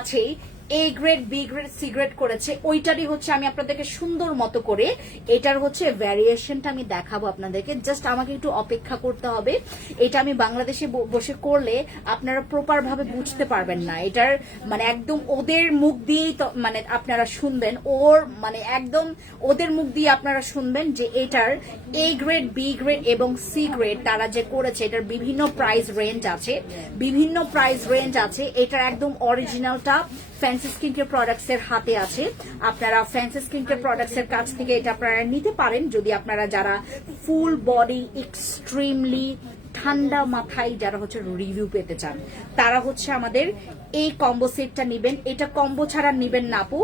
আছেই, A grade, B grade, C grade করেছে। ওইটারই হচ্ছে আমি আপনাদেরকে সুন্দর মতো করে এটার হচ্ছে ভ্যারিয়েশনটা আমি দেখাবো আপনাদেরকে। জাস্ট আমাকে একটু অপেক্ষা করতে হবে। এটা আমি বাংলাদেশে বসে করলে আপনারা প্রপার ভাবে বুঝতে পারবেন না। এটার মানে একদম ওদের মুখ দিয়েই মানে আপনারা শুনবেন, মানে একদম ওদের মুখ দিয়ে আপনারা শুনবেন যে এটার A গ্রেড, B গ্রেড এবং C গ্রেড তারা যে করেছে, এটার বিভিন্ন প্রাইস রেঞ্জ আছে। এটার একদম অরিজিনালটা ফ্যান্সি স্কিন কেয়ার প্রোডাক্টস এর হাতে আছে। আপনারা ফ্যান্সি স্কিন কেয়ার প্রোডাক্টস এর কাছ থেকে এটা আপনারা নিতে পারেন, যদি আপনারা যারা ফুল বডি এক্সট্রিমলি ঠান্ডা মাথায় যারা হচ্ছে রিভিউ পেতে চান, তারা হচ্ছে আমাদের এই কম্বো সেটটা নিবেন। এটা কম্বো ছাড়া নিবেন না আপু।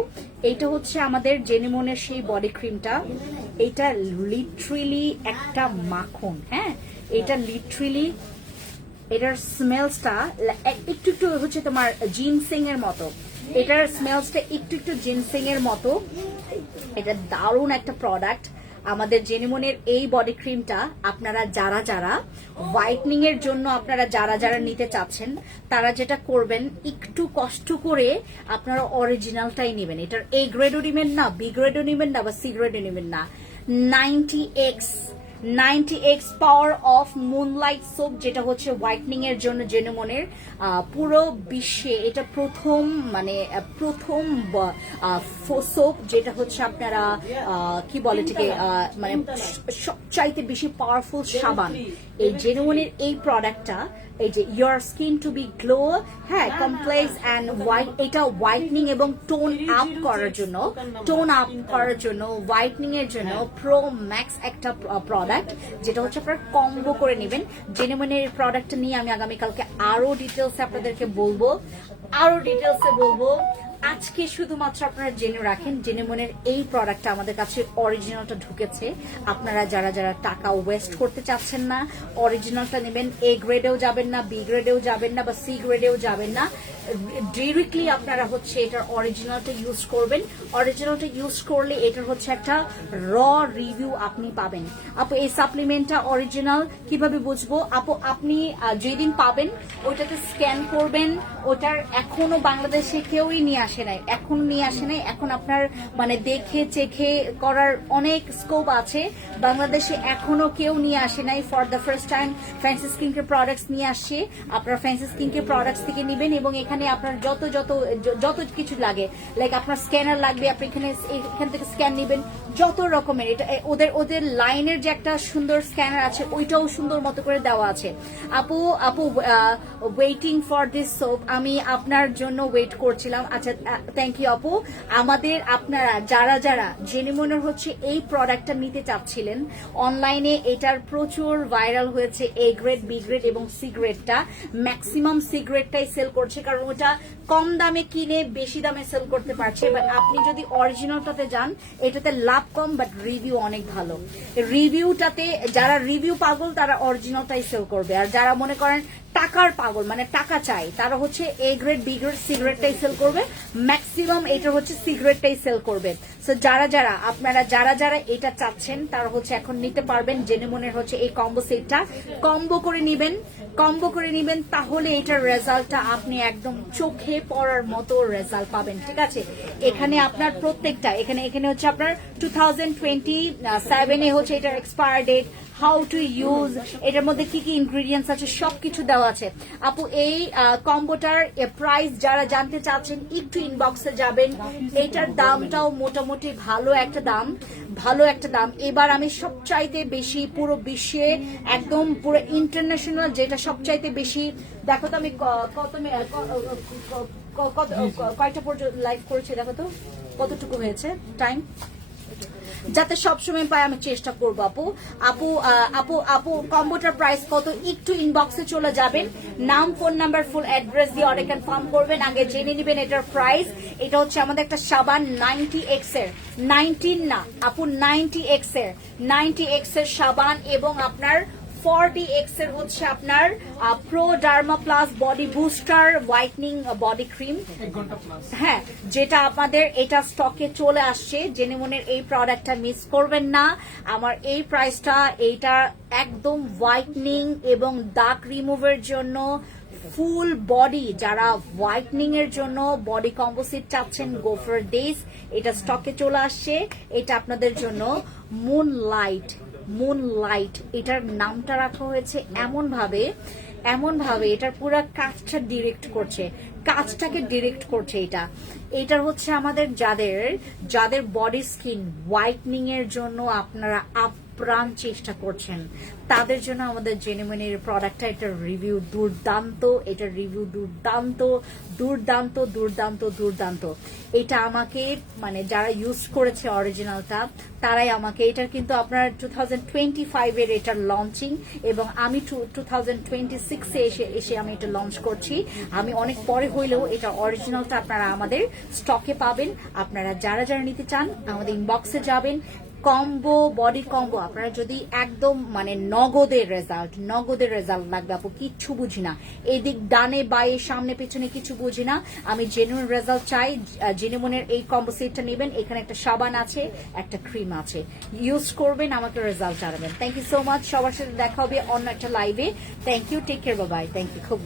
এটা হচ্ছে আমাদের জেনেমনের সেই বডি ক্রিমটা, এটা লিটারেলি একটা মাখন, হ্যাঁ এটা লিটারেলি এটার স্মেলসটা একটু হচ্ছে তোমার জিনসিং এর মতো, এটার স্মেলসটা একটু জিনসিং এর মতো। এটা দারুণ একটা প্রোডাক্ট। আমাদের জেনেমনের এই বডি ক্রিমটা আপনারা যারা হোয়াইটনিং এর জন্য আপনারা যারা নিতে চাচ্ছেন, তারা যেটা করবেন একটু কষ্ট করে আপনারা অরিজিনালটাই নেবেন। এটার A গ্রেডও নেবেন না, B গ্রেডও নেবেন না, বা C গ্রেডও নেবেন না। 90x power of moonlight soap, যেটা হচ্ছে হোয়াইটনিং এর জন্য জেনেমনের পুরো বিশ্বে এটা প্রথম সোপ, যেটা হচ্ছে আপনারা কি বলে ঠিক মানে সবচাইতে বেশি পাওয়ারফুল সাবান। এই জেনেমনের এই প্রোডাক্টটা, এই যে your skin to be glow, হ্যাঁ কমপ্লেক্স অ্যান্ড হোয়াইট, এটা হোয়াইটনিং এবং টোন আপ করার জন্য হোয়াইটনিং এর জন্য প্রো ম্যাক্স একটা প্রোডাক্ট, যেটা হচ্ছে আপনারা কম্বো করে নেবেন। জেনেমনের এই প্রোডাক্টটা নিয়ে আমি আগামীকালকে আরো ডিটেলসে আপনাদেরকে বলবো, আজকে শুধুমাত্র আপনারা জেনে রাখেন জেনেমনের এই প্রোডাক্টটা আমাদের কাছে অরিজিনালটা ঢুকেছে। আপনারা যারা টাকা ওয়েস্ট করতে চাচ্ছেন না, অরিজিনালটা নেবেন। A গ্রেডেও যাবেন না, B গ্রেডেও যাবেন না, বা C গ্রেডেও যাবেন না, ডিরেক্টলি আপনারা হচ্ছে এটার অরিজিনালটা ইউজ করবেন। অরিজিনালটা ইউজ করলে এটার হচ্ছে একটা র রিভিউ আপনি পাবেন। আপু এই সাপ্লিমেন্টটা অরিজিনাল কিভাবে বুঝবো? আপু আপনি যেদিন পাবেন ওইটাতে স্ক্যান করবেন, ওটার এখনো বাংলাদেশে কেউই নিয়ে আসে নাই, এখন নিয়ে আসে নাই, এখন আপনার মানে দেখে চেখে করার অনেক স্কোপ আছে। বাংলাদেশে এখনো কেউ নিয়ে আসে নাই, for the first time fancy skin care products নিয়ে আসছে। আপনার ফ্যান্সি স্কিন কেয়ার প্রোডাক্টস থেকে নেবেন এবং এখানে আপনার যত কিছু লাগে, লাইক আপনার স্ক্যানার লাগবে, আপনি এখান থেকে স্ক্যান নেবেন, যত রকমের। এটা ওদের লাইনের যে একটা সুন্দর স্ক্যানার আছে, ওইটাও সুন্দর মতো করে দেওয়া আছে। আপু ওয়েটিং ফর দিস সোপ, আমি আপনার জন্য ওয়েট করছিলাম। আচ্ছা, থ্যাংক ইউ আপু। আপনারা যারা জেনিমনের হচ্ছে এই প্রোডাক্টটা নিতে চাচ্ছিলেন, অনলাইনে এটার প্রচুর ভাইরাল হয়েছে। এ গ্রেড, বি গ্রেড এবং সি গ্রেডটা, ম্যাক্সিমাম সি গ্রেডটাই সেল করছে, কারণ ওটা কম দামে কিনে বেশি দামে সেল করতে পারছে। বাট আপনি যদি অরিজিনালটাতে যান, এটাতে লাভ কম বাট রিভিউ অনেক ভালো। রিভিউটাতে যারা রিভিউ পাগল তারা অরিজিনালটাই সেল করবে, আর যারা মনে করেন টাকার পাগল মানে টাকা চাই, তারা হচ্ছে A grade, B grade, C গ্রেডটাই সেল করবে। ম্যাক্সিমাম এটা হচ্ছে সি গ্রেডটাই সেল করবে। সো আপনারা যারা এটা চাচ্ছেন তারা হচ্ছে এখন নিতে পারবেন। জেনেমনের হচ্ছে এই কম্বো সেটটা কম্বো করে নিবেন, তাহলে এটার রেজাল্টটা আপনি একদম চোখে পড়ার মতো রেজাল্ট পাবেন। ঠিক আছে, এখানে আপনার প্রত্যেকটা এখানে হচ্ছে আপনার 2027 হচ্ছে এটার expire date, how to use, এটার মধ্যে কি কি ইনগ্রিডিয়েন্টস আছে সবকিছু দেওয়া আছে। আপু এই কম্বোটার প্রাইস যারা জানতে চাচ্ছেন একটু ইনবক্সে যাবেন। এটার দামটাও মোটামুটি ভালো একটা দাম। এবার আমি সবচাইতে বেশি পুরো বিশ্বে একদম পুরো ইন্টারন্যাশনাল যেটা সবচাইতে বেশি, দেখো তো আমি কয়টা পর্যন্ত লাইভ করেছি, দেখো তো কতটুকু হয়েছে টাইম, যাতে সবসময় পাই আমি চেষ্টা করবো। আপু কম্বোটার প্রাইস কত একটু ইনবক্সে চলে যাবেন, নাম, ফোন নাম্বার, ফুল অ্যাড্রেস দিয়ে অর্ডার কনফার্ম করবেন, আগে জেনে নেবেন এটার প্রাইস। এটা হচ্ছে আমাদের একটা সাবান 90X এর, 19 না আপু, 90X এর সাবান, এবং আপনার 40X এর হচ্ছে আপনার pro derma plus body booster whitening body cream. হ্যাঁ, যেটা আমাদের এটা স্টকে চলে আসছে। জেনেমনের এই প্রোডাক্টটা মিস করবেন না। আমার এই প্রাইসটা, এইটা একদম হোয়াইটনিং এবং দাগ রিমুভের জন্য, ফুল বডি যারা হোয়াইটনিং এর জন্য বডি কম্পোজিট চাচ্ছেন, গো ফর দিস। এটা স্টকে চলে আসছে। এটা আপনাদের জন্য মুনলাইট, এটার নামটা রাখা হয়েছে এমন ভাবে এটার পুরো কাজটাকে ডিরেক্ট করছে। এটার হচ্ছে আমাদের যাদের বডি স্কিন হোয়াইটনিং এর জন্য আপনারা আপ্রাণ চেষ্টা করছেন, তাদের জন্য আমাদের জেনুইনের প্রোডাক্টটা, এটার রিভিউ দুর্দান্ত, দুর্দান্ত। এটা আমাকে মানে যারা ইউজ করেছে অরিজিনালটা, তারাই আমাকে, এটার কিন্তু আপনার 2025 এর এটার লঞ্চিং, এবং আমি 2026 এসে আমি এটা লঞ্চ করছি। আমি অনেক পরে হইলেও এটা অরিজিনালটা আপনারা আমাদের স্টকে পাবেন। আপনারা যারা নিতে চান আমাদের ইনবক্সে যাবেন। কম্বো, বডি কম্বো, আপনারা যদি একদম মানে নগদের রেজাল্ট লাগবে আপু, কিচ্ছু বুঝি না, এদিক ডানে বায়ে সামনে পেছনে কিছু বুঝি না, আমি জেনুইন রেজাল্ট চাই। জেনুইনের এই কম্বো সেটটা নেবেন, এখানে একটা সাবান আছে, একটা ক্রিম আছে, ইউজ করবেন, আমাকে রেজাল্ট জানাবেন। থ্যাংক ইউ সো মাচ, সবার সাথে দেখা হবে অন্য একটা লাইভে। Thank you, take care, bye. Thank you, খুব